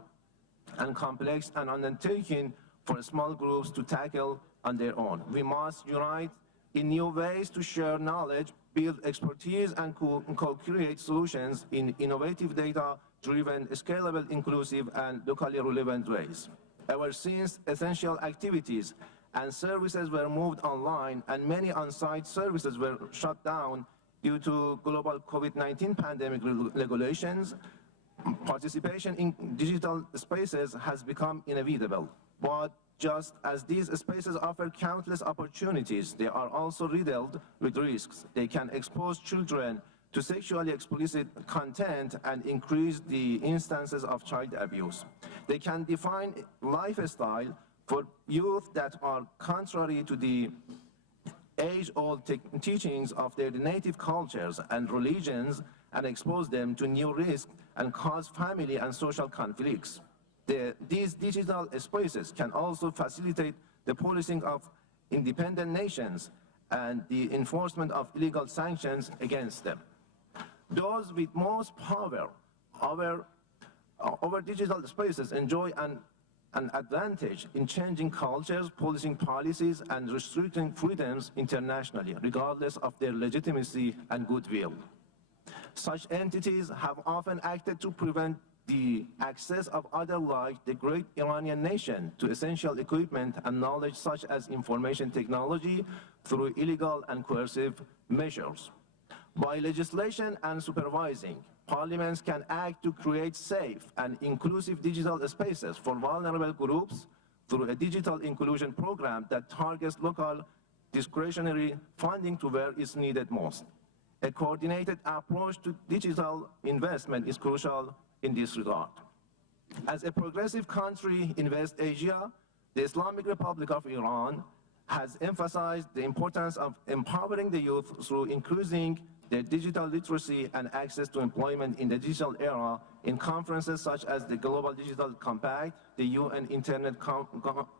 and complex an undertaking for small groups to tackle on their own. We must unite in new ways to share knowledge, build expertise, and co-create solutions in innovative, data-driven, scalable, inclusive, and locally relevant ways. Ever since essential activities and services were moved online and many on-site services were shut down due to global COVID-19 pandemic regulations, participation in digital spaces has become inevitable. But just as these spaces offer countless opportunities, they are also riddled with risks. They can expose children to sexually explicit content and increase the instances of child abuse. They can define lifestyle for youth that are contrary to the age-old teachings of their native cultures and religions and expose them to new risks and cause family and social conflicts. These digital spaces can also facilitate the policing of independent nations and the enforcement of illegal sanctions against them. Those with most power over digital spaces enjoy an advantage in changing cultures, policing policies, and restricting freedoms internationally, regardless of their legitimacy and goodwill. Such entities have often acted to prevent the access of others like the great Iranian nation to essential equipment and knowledge such as information technology through illegal and coercive measures. By legislation and supervising, parliaments can act to create safe and inclusive digital spaces for vulnerable groups through a digital inclusion program that targets local discretionary funding to where it's needed most. A coordinated approach to digital investment is crucial in this regard. As a progressive country in West Asia, the Islamic Republic of Iran has emphasized the importance of empowering the youth through increasing their digital literacy and access to employment in the digital era in conferences such as the Global Digital Compact, the UN Internet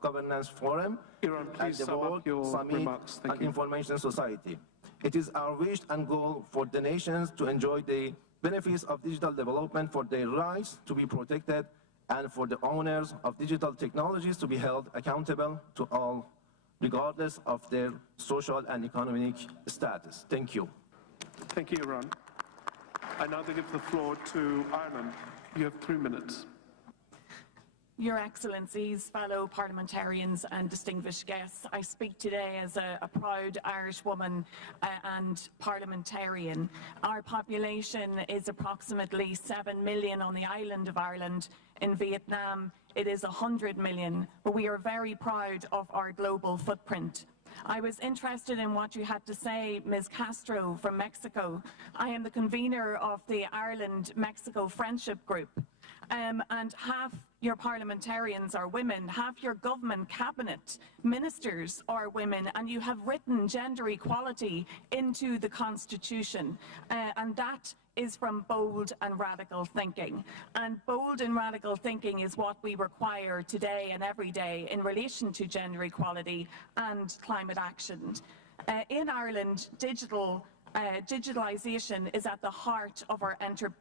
Governance Forum, and the World Summit on Information Society. It is our wish and goal for the nations to enjoy the benefits of digital development, for their rights to be protected, and for the owners of digital technologies to be held accountable to all, regardless of their social and economic status. Thank you. Thank you, Iran. I now give the floor to Ireland. You have 3 minutes. Your Excellencies, fellow parliamentarians and distinguished guests, I speak today as a proud Irish woman and parliamentarian. Our population is approximately 7 million on the island of Ireland. In Vietnam, it is 100 million, but we are very proud of our global footprint. I was interested in what you had to say, Ms. Castro from Mexico. I am the convener of the Ireland-Mexico Friendship Group. And half your parliamentarians are women, half your government cabinet ministers are women, and you have written gender equality into the Constitution, and that is from bold and radical thinking. And bold and radical thinking is what we require today and every day in relation to gender equality and climate action. In Ireland, digitalization is at the heart of our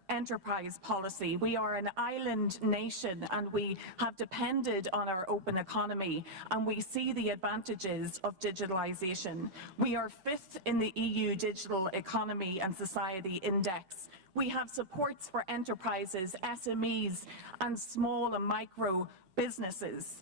enterprise policy. We are an island nation and we have depended on our open economy, and we see the advantages of digitalization. We are 5th in the EU Digital Economy and Society Index. We have supports for enterprises, SMEs and small and micro businesses.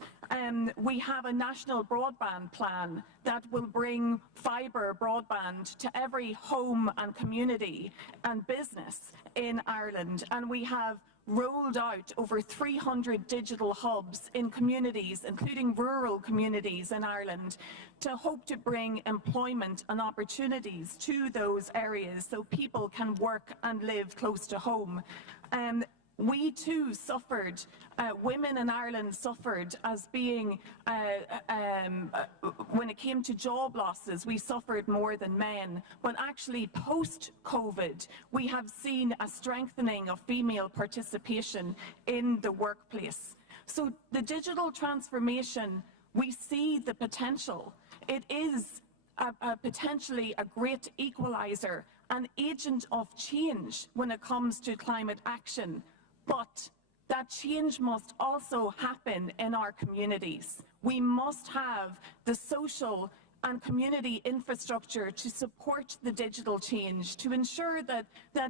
We have a national broadband plan that will bring fibre broadband to every home and community and business in Ireland, and we have rolled out over 300 digital hubs in communities, including rural communities in Ireland, to hope to bring employment and opportunities to those areas so people can work and live close to home. We too suffered, women in Ireland suffered as being, when it came to job losses, we suffered more than men. But actually post-COVID, we have seen a strengthening of female participation in the workplace. So the digital transformation, we see the potential. It is potentially a great equalizer, an agent of change when it comes to climate action. But that change must also happen in our communities. We must have the social and community infrastructure to support the digital change, to ensure that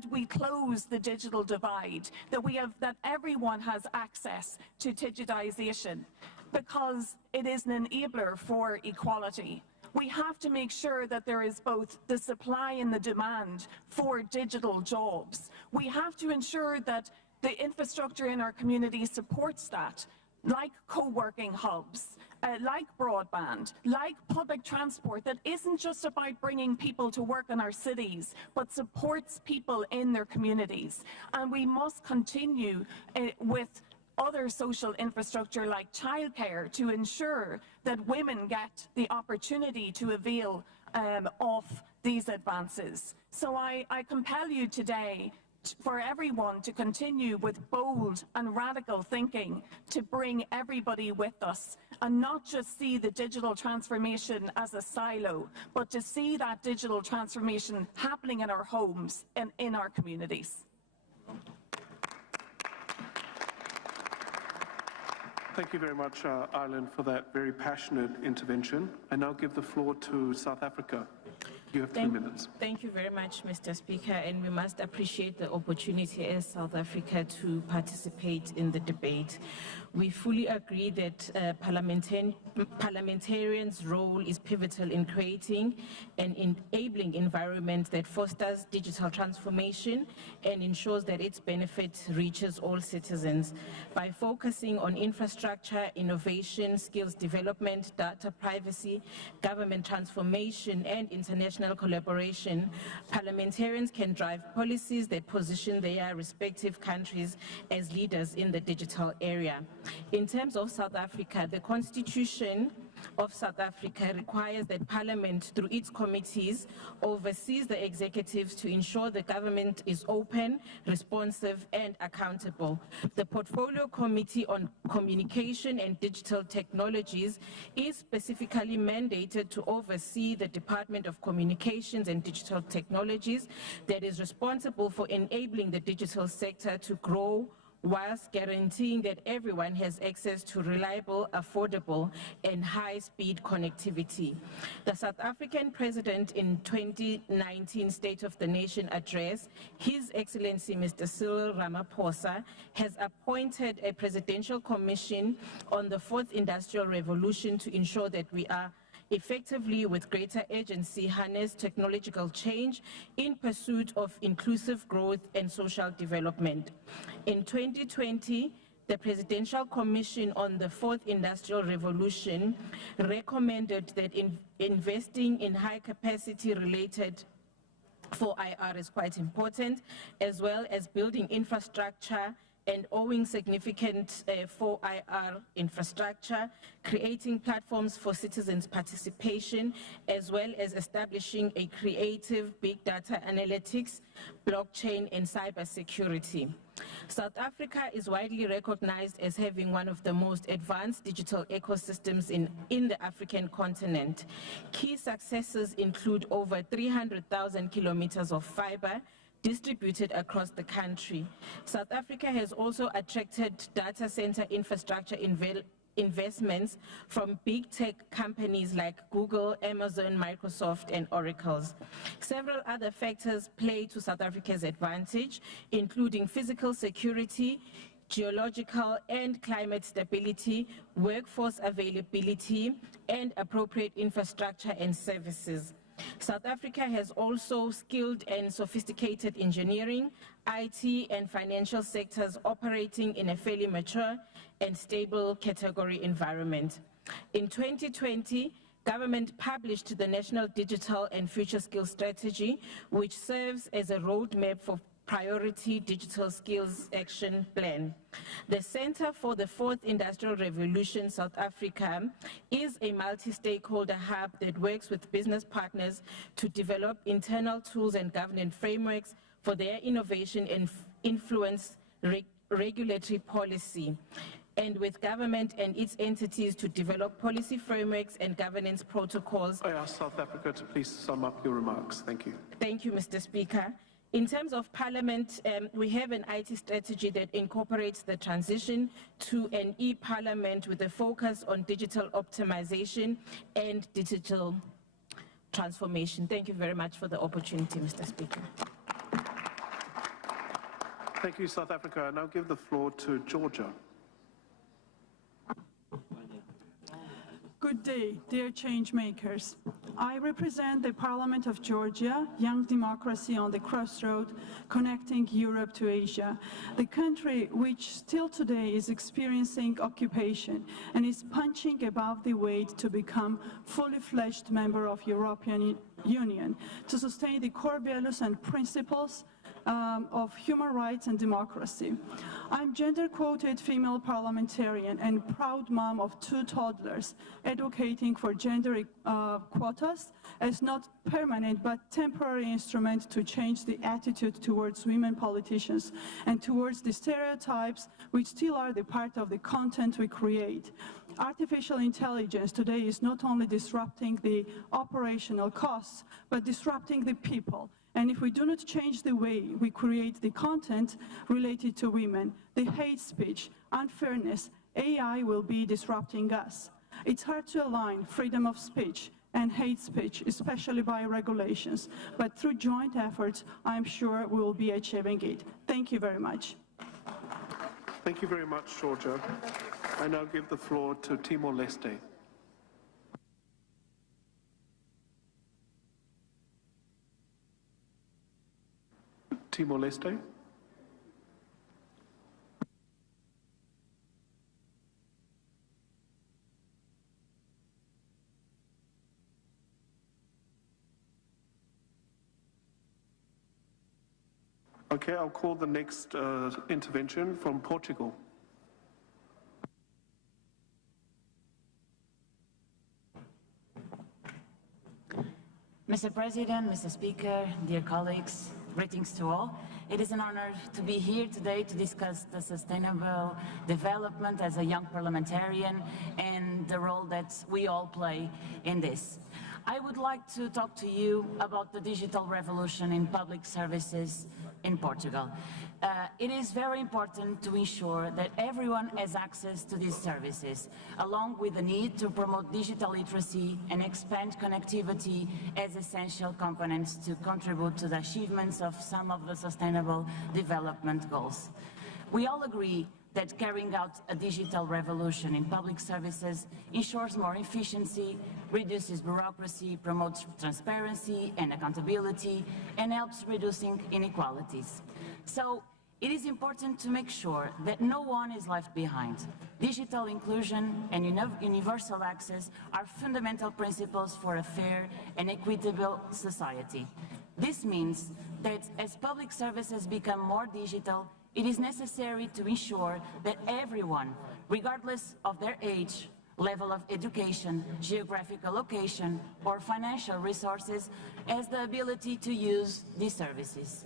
we close the digital divide, that everyone has access to digitization, because it is an enabler for equality. We have to make sure that there is both the supply and the demand for digital jobs. We have to ensure that the infrastructure in our community supports that, like co-working hubs, like broadband, like public transport that isn't just about bringing people to work in our cities, but supports people in their communities. And we must continue with other social infrastructure like childcare to ensure that women get the opportunity to avail of these advances. So I compel you today for everyone to continue with bold and radical thinking, to bring everybody with us and not just see the digital transformation as a silo, but to see that digital transformation happening in our homes and in our communities. Thank you very much, Ireland, for that very passionate intervention. I now give the floor to South Africa. You have 2 minutes. Thank you very much, Mr. Speaker, and we must appreciate the opportunity as South Africa to participate in the debate. We fully agree that parliamentarians' role is pivotal in creating an enabling environment that fosters digital transformation and ensures that its benefit reaches all citizens. By focusing on infrastructure, innovation, skills development, data privacy, government transformation, and international collaboration, parliamentarians can drive policies that position their respective countries as leaders in the digital area. In terms of South Africa, the Constitution of South Africa requires that Parliament, through its committees, oversees the executives to ensure the government is open, responsive, and accountable. The Portfolio Committee on Communication and Digital Technologies is specifically mandated to oversee the Department of Communications and Digital Technologies that is responsible for enabling the digital sector to grow whilst guaranteeing that everyone has access to reliable, affordable, and high-speed connectivity. The South African President in 2019 State of the Nation address, His Excellency Mr. Cyril Ramaphosa, has appointed a presidential commission on the fourth industrial revolution to ensure that we are effectively, with greater agency, harness technological change in pursuit of inclusive growth and social development. In 2020, the Presidential Commission on the Fourth Industrial Revolution recommended that investing in high-capacity related 4IR is quite important, as well as building infrastructure and owing significant 4IR infrastructure, creating platforms for citizens' participation, as well as establishing a creative big data analytics, blockchain, and cybersecurity. South Africa is widely recognized as having one of the most advanced digital ecosystems in the African continent. Key successes include over 300,000 kilometers of fiber, distributed across the country. South Africa has also attracted data center infrastructure investments from big tech companies like Google, Amazon, Microsoft, and Oracle. Several other factors play to South Africa's advantage, including physical security, geological and climate stability, workforce availability, and appropriate infrastructure and services. South Africa has also skilled and sophisticated engineering, IT, and financial sectors operating in a fairly mature and stable category environment. In 2020, government published the National Digital and Future Skills Strategy, which serves as a roadmap for Priority Digital Skills Action Plan. The Center for the Fourth Industrial Revolution South Africa is a multi-stakeholder hub that works with business partners to develop internal tools and governance frameworks for their innovation and influence regulatory policy, and with government and its entities to develop policy frameworks and governance protocols. I ask South Africa to please sum up your remarks. Thank you. Thank you, Mr. Speaker. In terms of Parliament, we have an IT strategy that incorporates the transition to an e-Parliament with a focus on digital optimization and digital transformation. Thank you very much for the opportunity, Mr. Speaker. Thank you, South Africa. I now give the floor to Georgia. Good day, dear change makers. I represent the Parliament of Georgia, young democracy on the crossroad connecting Europe to Asia, the country which still today is experiencing occupation and is punching above the weight to become fully fledged member of European Union to sustain the core values and principles of human rights and democracy. I'm gender-quoted female parliamentarian and proud mom of 2 toddlers, advocating for gender quotas as not permanent but temporary instrument to change the attitude towards women politicians and towards the stereotypes which still are the part of the content we create. Artificial intelligence today is not only disrupting the operational costs, but disrupting the people. And if we do not change the way we create the content related to women, the hate speech, unfairness, AI will be disrupting us. It's hard to align freedom of speech and hate speech, especially by regulations. But through joint efforts, I'm sure we will be achieving it. Thank you very much. Thank you very much, Georgia. I now give the floor to Timor-Leste. Timor-Leste. Okay, I'll call the next intervention from Portugal. Mr. President, Mr. Speaker, dear colleagues, greetings to all. It is an honor to be here today to discuss the sustainable development as a young parliamentarian and the role that we all play in this. I would like to talk to you about the digital revolution in public services in Portugal. It is very important to ensure that everyone has access to these services, along with the need to promote digital literacy and expand connectivity as essential components to contribute to the achievements of some of the Sustainable Development Goals. We all agree that carrying out a digital revolution in public services ensures more efficiency, reduces bureaucracy, promotes transparency and accountability, and helps reducing inequalities. So it is important to make sure that no one is left behind. Digital inclusion and universal access are fundamental principles for a fair and equitable society. This means that as public services become more digital, it is necessary to ensure that everyone, regardless of their age, level of education, geographical location, or financial resources, has the ability to use these services.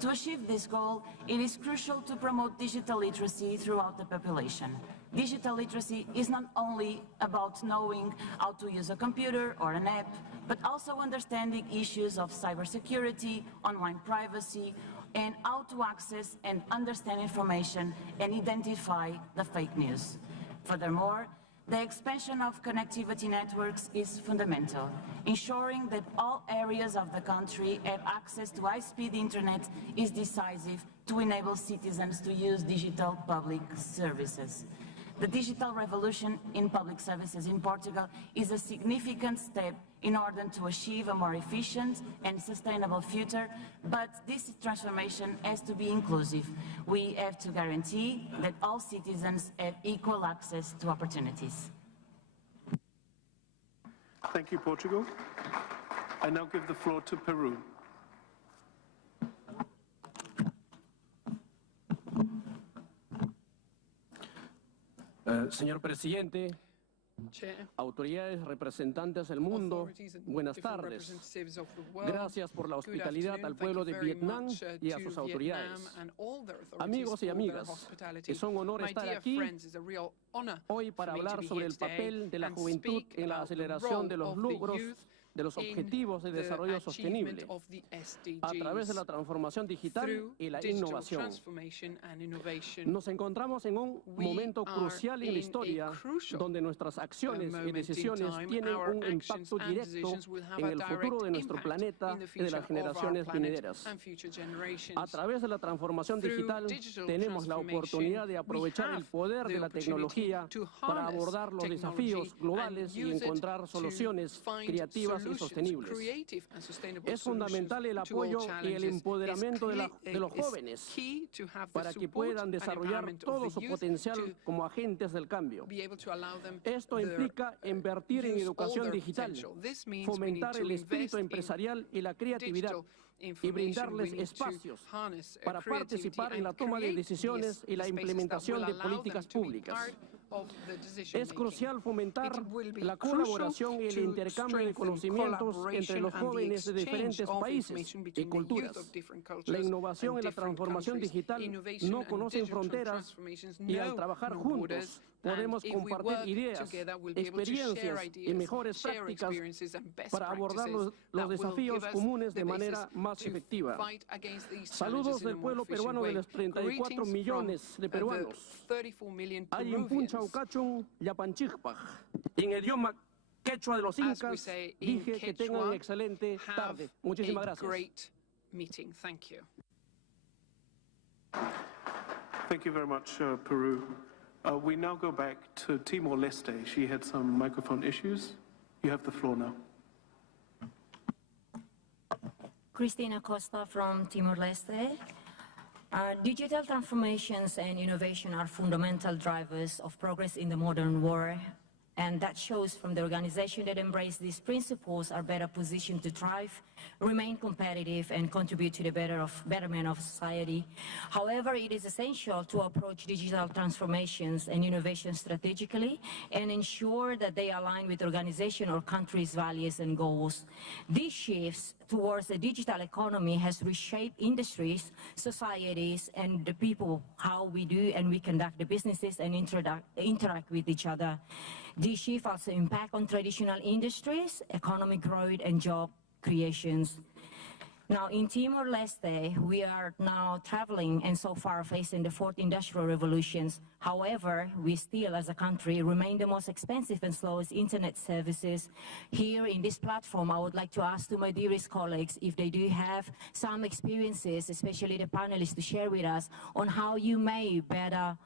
To achieve this goal, it is crucial to promote digital literacy throughout the population. Digital literacy is not only about knowing how to use a computer or an app, but also understanding issues of cybersecurity, online privacy, and how to access and understand information and identify the fake news. Furthermore, the expansion of connectivity networks is fundamental. Ensuring that all areas of the country have access to high-speed internet is decisive to enable citizens to use digital public services. The digital revolution in public services in Portugal is a significant step in order to achieve a more efficient and sustainable future, but this transformation has to be inclusive. We have to guarantee that all citizens have equal access to opportunities. Thank you, Portugal. I now give the floor to Peru. Señor presidente, autoridades representantes del mundo, buenas tardes. Gracias por la hospitalidad al pueblo de Vietnam y a sus autoridades. Amigos y amigas, es un honor estar aquí hoy para hablar sobre el papel de la juventud en la aceleración de los logros de los Objetivos de Desarrollo Sostenible a través de la transformación digital y la innovación. Nos encontramos en un momento crucial en la historia donde nuestras acciones y decisiones tienen un impacto directo en el futuro de nuestro planeta y de las generaciones venideras. A través de la transformación digital tenemos la oportunidad de aprovechar el poder de la tecnología para abordar los desafíos globales y encontrar soluciones creativas y sostenibles. Es fundamental el apoyo y el empoderamiento de los jóvenes para que puedan desarrollar todo su potencial como agentes del cambio. Esto implica invertir en educación digital, fomentar el espíritu empresarial y la creatividad, y brindarles espacios para participar en la toma de decisiones y la implementación de políticas públicas. Es crucial fomentar la colaboración y el intercambio de conocimientos entre los jóvenes de diferentes países y culturas. La innovación y la transformación digital no conocen fronteras y al trabajar juntos podemos compartir ideas, experiencias y mejores prácticas para abordar los desafíos comunes de manera más efectiva. Saludos del pueblo peruano de los 34 millones de peruanos. Hay un punchaucachun yapanchikpaj. En idioma quechua de los incas, dije que tengan una excelente tarde. Muchísimas gracias. Thank you very much, Peru. We now go back to Timor-Leste. She had some microphone issues. You have the floor now. Cristina Costa from Timor-Leste. Digital transformations and innovation are fundamental drivers of progress in the modern world, and that shows from the organization that embrace these principles are better positioned to thrive remain competitive and contribute to the betterment of society. However, it is essential to approach digital transformations and innovation strategically and ensure that they align with organization or country's values and goals. These shifts towards a digital economy has reshaped industries, societies, and the people, how we do and we conduct the businesses and interact with each other. These shifts also impact on traditional industries, economic growth, and job creations. Now, in Timor-Leste, we are now traveling and so far facing the fourth industrial revolutions. However, we still, as a country, remain the most expensive and slowest internet services. Here in this platform, I would like to ask to my dearest colleagues if they do have some experiences, especially the panelists, to share with us on how you may better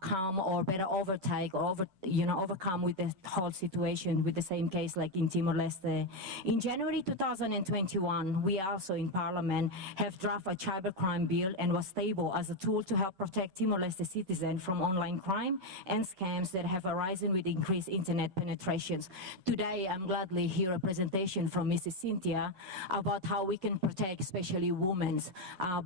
come or better overtake or overcome with the whole situation with the same case like in Timor-Leste. In January 2021, we also in Parliament have drafted a cybercrime bill and was tabled as a tool to help protect Timor-Leste citizens from online crime and scams that have arisen with increased internet penetrations. Today, I'm gladly hear a presentation from Mrs. Cynthia about how we can protect especially women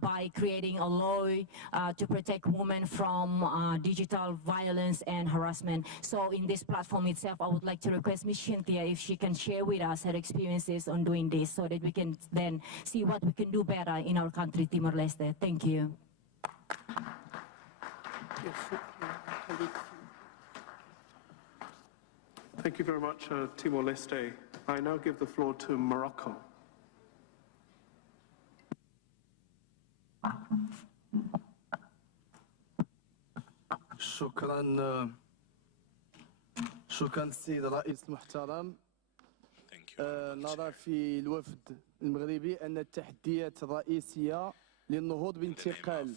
by creating a law to protect women from digital violence and harassment. So in this platform itself, I would like to request Ms. Cynthia if she can share with us her experiences on doing this so that we can then see what we can do better in our country, Timor-Leste. Thank you. Thank you very much, Timor-Leste. I now give the floor to Morocco. شكرا السيد الرئيس المحترم. نرى في الوفد المغربي أن التحديات الرئيسية للنهوض بانتقال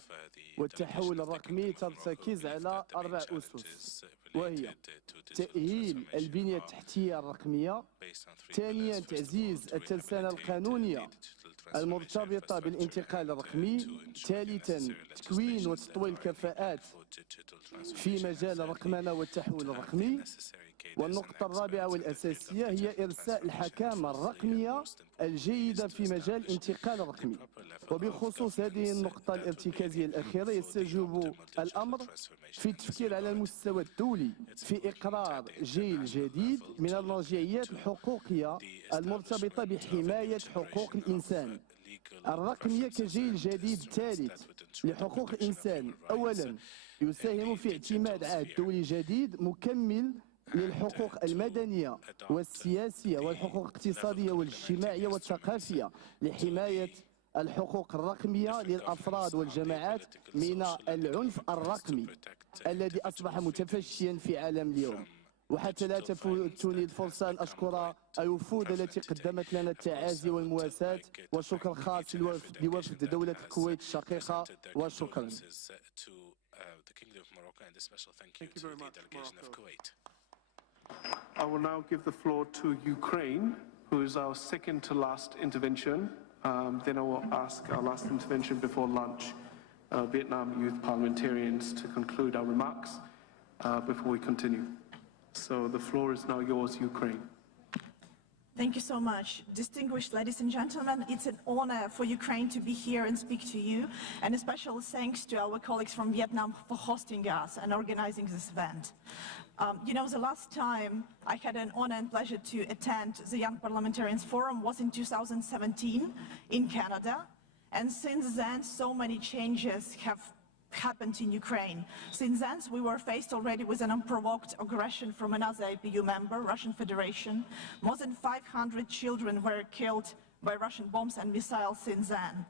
والتحول الرقمي ترتكز على 4 أسس، وهي تأهيل البنية التحتية الرقمية، ثانيا تعزيز الترسانة القانونية المرتبطة بالانتقال الرقمي، ثالثا تكوين وتطوير الكفاءات في مجال الرقمنة والتحول الرقمي، والنقطة الرابعة والأساسية هي إرساء الحكامة الرقمية الجيدة في مجال الانتقال الرقمي. وبخصوص هذه النقطة الارتكازية الأخيرة يستجوب الأمر في التفكير على المستوى الدولي في إقرار جيل جديد من المرجعيات الحقوقية المرتبطة بحماية حقوق الإنسان الرقمية كجيل جديد ثالث لحقوق الإنسان. أولاً يساهم في اعتماد عهد دولي جديد مكمل للحقوق المدنية والسياسية والحقوق الاقتصادية والاجتماعية والثقافية لحماية الحقوق الرقمية للأفراد والجماعات من العنف الرقمي الذي أصبح متفشيا في عالم اليوم. وحتى لا تفوتني الفرصة أن أشكر الوفود التي قدمت لنا التعازي والمواساة، وشكر خاص لوفد دولة الكويت الشقيقة، وشكرا. Thank you very much, Morocco. I will now give the floor to Ukraine, who is our second to last intervention. Then I will ask our last intervention before lunch, Vietnam Youth Parliamentarians, to conclude our remarks before we continue. So the floor is now yours, Ukraine. Thank you so much. Distinguished ladies and gentlemen, it's an honor for Ukraine to be here and speak to you, and a special thanks to our colleagues from Vietnam for hosting us and organizing this event. You know, the last time I had an honor and pleasure to attend the Young Parliamentarians Forum was in 2017 in Canada, and since then so many changes have happened in Ukraine. Since then, we were faced already with an unprovoked aggression from another IPU member, Russian Federation. More than 500 children were killed by Russian bombs and missiles since then.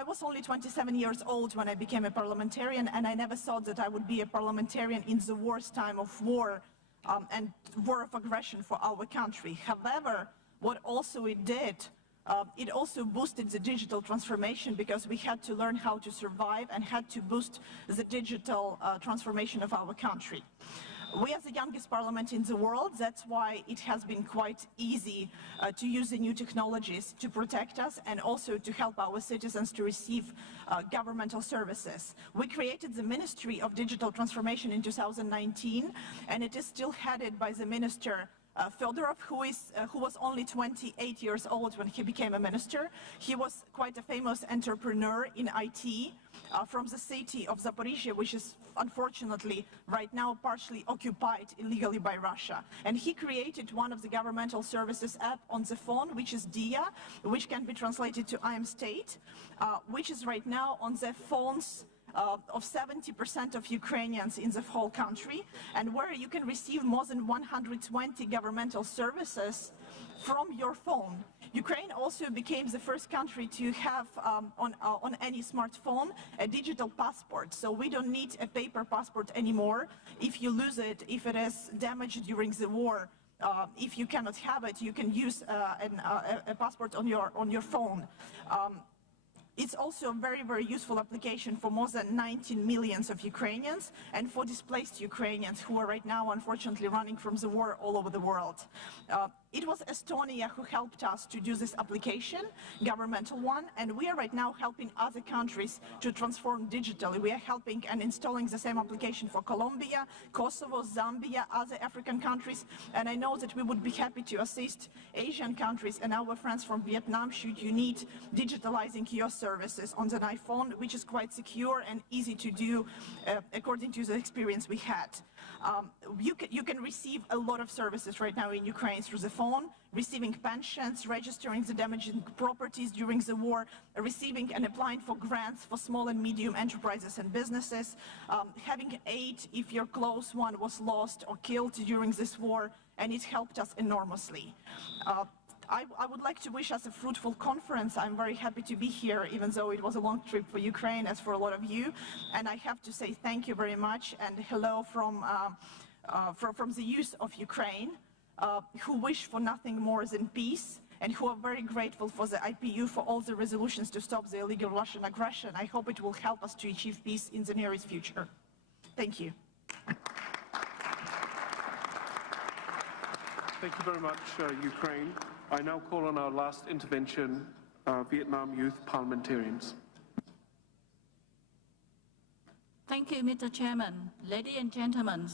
I was only 27 years old when I became a parliamentarian, and I never thought that I would be a parliamentarian in the worst time of war and war of aggression for our country. However, what also it did, it also boosted the digital transformation, because we had to learn how to survive and had to boost the digital transformation of our country. We are the youngest parliament in the world. That's why it has been quite easy to use the new technologies to protect us and also to help our citizens to receive governmental services. We created the Ministry of Digital Transformation in 2019, and it is still headed by the Minister Fedorov, who was only 28 years old when he became a minister. He was quite a famous entrepreneur in IT from the city of Zaporizhia, which is unfortunately right now partially occupied illegally by Russia. And he created one of the governmental services app on the phone, which is DIA, which can be translated to I am state, which is right now on the phones of 70% of Ukrainians in the whole country, and where you can receive more than 120 governmental services from your phone. Ukraine also became the first country to have on any smartphone a digital passport, so we don't need a paper passport anymore. If you lose it, if it is damaged during the war, if you cannot have it, you can use a passport on your phone. It's also a very, very useful application for more than 19 million of Ukrainians and for displaced Ukrainians who are right now, unfortunately, running from the war all over the world. It was Estonia who helped us to do this application, governmental one, and we are right now helping other countries to transform digitally. We are helping and installing the same application for Colombia, Kosovo, Zambia, other African countries, and I know that we would be happy to assist Asian countries and our friends from Vietnam should you need digitalizing your services on an iPhone, which is quite secure and easy to do according to the experience we had. You can receive a lot of services right now in Ukraine through the phone, receiving pensions, registering the damaged properties during the war, receiving and applying for grants for small and medium enterprises and businesses, having aid if your close one was lost or killed during this war, and it helped us enormously. I would like to wish us a fruitful conference. I'm very happy to be here, even though it was a long trip for Ukraine, as for a lot of you. And I have to say thank you very much, and hello from the youth of Ukraine, who wish for nothing more than peace, and who are very grateful for the IPU for all the resolutions to stop the illegal Russian aggression. I hope it will help us to achieve peace in the nearest future. Thank you. Thank you very much, Ukraine. I now call on our last intervention, Vietnam Youth Parliamentarians. Thank you, Mr. Chairman. Ladies and gentlemen,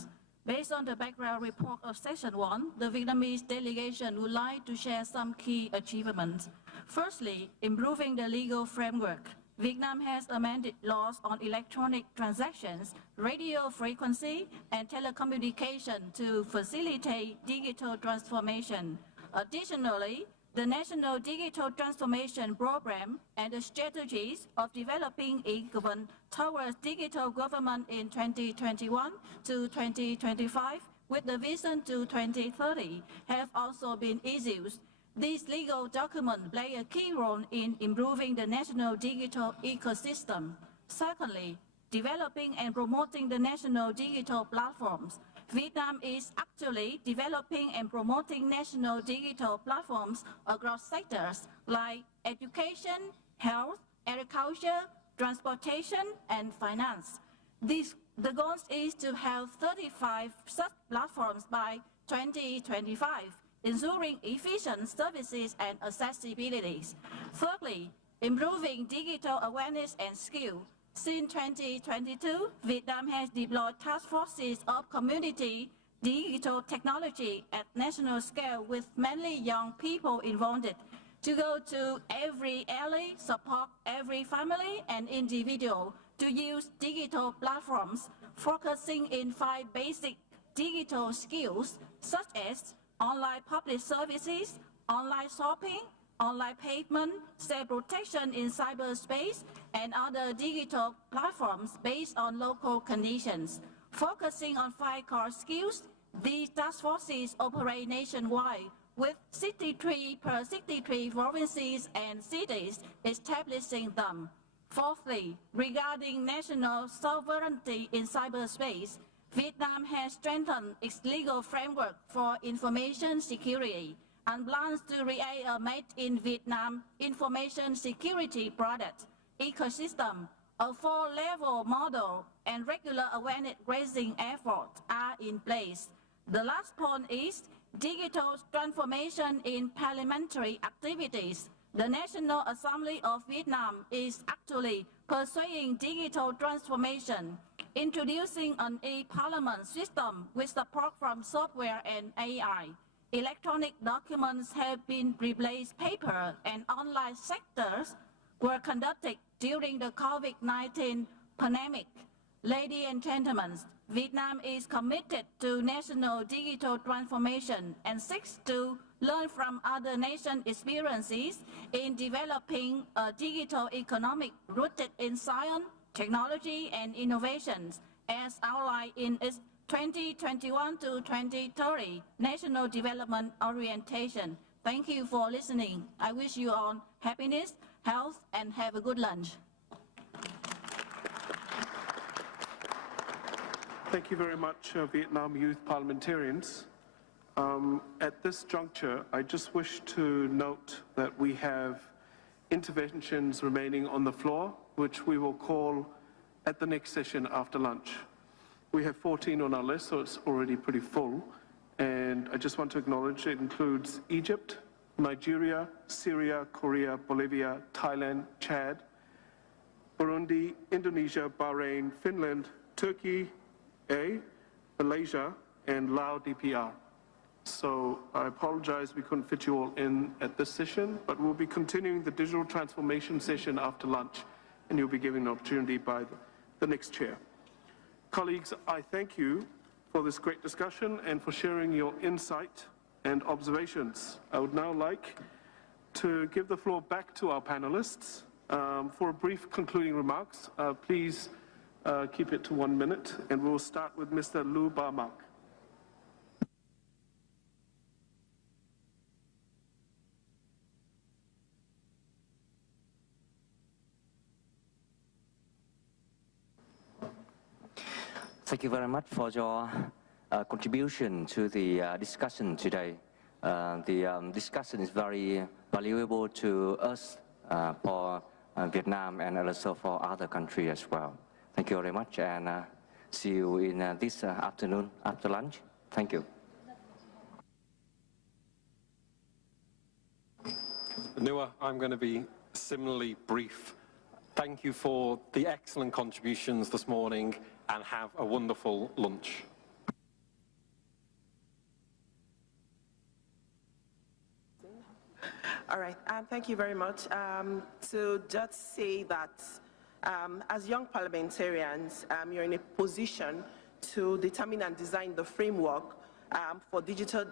based on the background report of Section 1, the Vietnamese delegation would like to share some key achievements. Firstly, improving the legal framework. Vietnam has amended laws on electronic transactions, radio frequency, and telecommunication to facilitate digital transformation. Additionally, the National Digital Transformation Program and the strategies of developing e-government towards digital government in 2021 to 2025 with the vision to 2030 have also been issued. These legal documents play a key role in improving the national digital ecosystem. Secondly, developing and promoting the national digital platforms. Vietnam is actually developing and promoting national digital platforms across sectors like education, health, agriculture, transportation, and finance. The goal is to have 35 such platforms by 2025, ensuring efficient services and accessibility. Thirdly, improving digital awareness and skill. Since 2022, Vietnam has deployed task forces of community digital technology at national scale with mainly young people involved to go to every alley, support every family and individual to use digital platforms, focusing in 5 basic digital skills such as online public services, online shopping, online payment, self-protection in cyberspace, and other digital platforms based on local conditions. Focusing on 5 core skills, these task forces operate nationwide with 63 provinces and cities establishing them. Fourthly, regarding national sovereignty in cyberspace, Vietnam has strengthened its legal framework for information security and plans to create a Made in Vietnam information security product ecosystem. A 4-level model and regular awareness raising efforts are in place. The last point is digital transformation in parliamentary activities. The National Assembly of Vietnam is actually pursuing digital transformation, introducing an e-parliament system with support from software and AI. electronic documents have been replaced paper and online sectors were conducted during the COVID-19 pandemic. Ladies and gentlemen, Vietnam is committed to national digital transformation and seeks to learn from other nations' experiences in developing a digital economic rooted in science, technology, and innovations, as outlined in its 2021 to 2030 National Development Orientation. Thank you for listening. I wish you all happiness, health, and have a good lunch. Thank you very much, Vietnam Youth Parliamentarians. At this juncture, I just wish to note that we have interventions remaining on the floor, which we will call at the next session after lunch. We have 14 on our list, so it's already pretty full. And I just want to acknowledge it includes Egypt, Nigeria, Syria, Korea, Bolivia, Thailand, Chad, Burundi, Indonesia, Bahrain, Finland, Turkey, Malaysia, and Laos DPR. So I apologize we couldn't fit you all in at this session, but we'll be continuing the digital transformation session after lunch, and you'll be given an opportunity by the next chair. Colleagues, I thank you for this great discussion and for sharing your insight and observations. I would now like to give the floor back to our panelists for a brief concluding remarks. Please keep it to 1 minute, and we'll start with Mr. Lu Ba Mak. Thank you very much for your contribution to the discussion today. The discussion is very valuable to us for Vietnam and also for other countries as well. Thank you very much, and see you in this afternoon after lunch. Thank you. Nua, I'm going to be similarly brief. Thank you for the excellent contributions this morning, and have a wonderful lunch. All right, thank you very much. So just say that as young parliamentarians, you're in a position to determine and design the framework for digital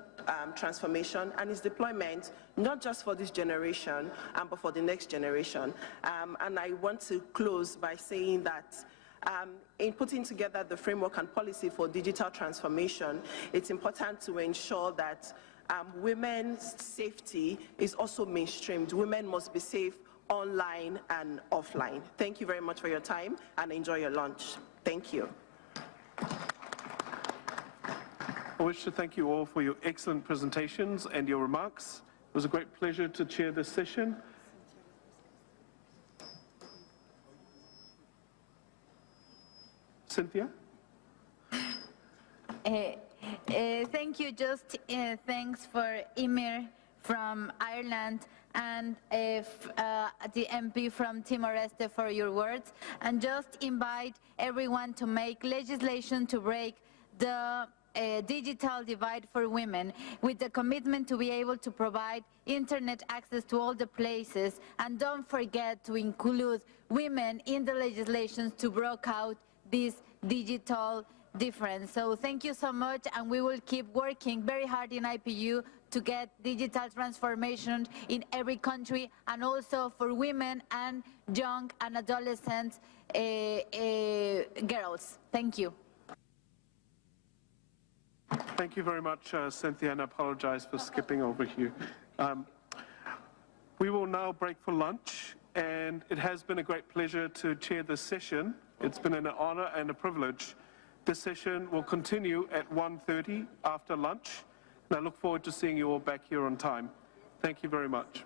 transformation and its deployment, not just for this generation, but for the next generation. And I want to close by saying that in putting together the framework and policy for digital transformation, it's important to ensure that women's safety is also mainstreamed. Women must be safe online and offline. Thank you very much for your time, and enjoy your lunch. Thank you. I wish to thank you all for your excellent presentations and your remarks. It was a great pleasure to chair this session. Cynthia? Thank you. Just thanks for Emir from Ireland and the MP from Timor-Leste for your words, and just invite everyone to make legislation to break the digital divide for women, with the commitment to be able to provide internet access to all the places, and don't forget to include women in the legislation to break out this digital difference. So thank you so much, and we will keep working very hard in IPU to get digital transformation in every country, and also for women and young and adolescent girls. Thank you. Thank you very much, Cynthia, and I apologize for skipping over you. We will now break for lunch, and it has been a great pleasure to chair this session. It's been an honor and a privilege. This session will continue at 1:30 after lunch, and I look forward to seeing you all back here on time. Thank you very much.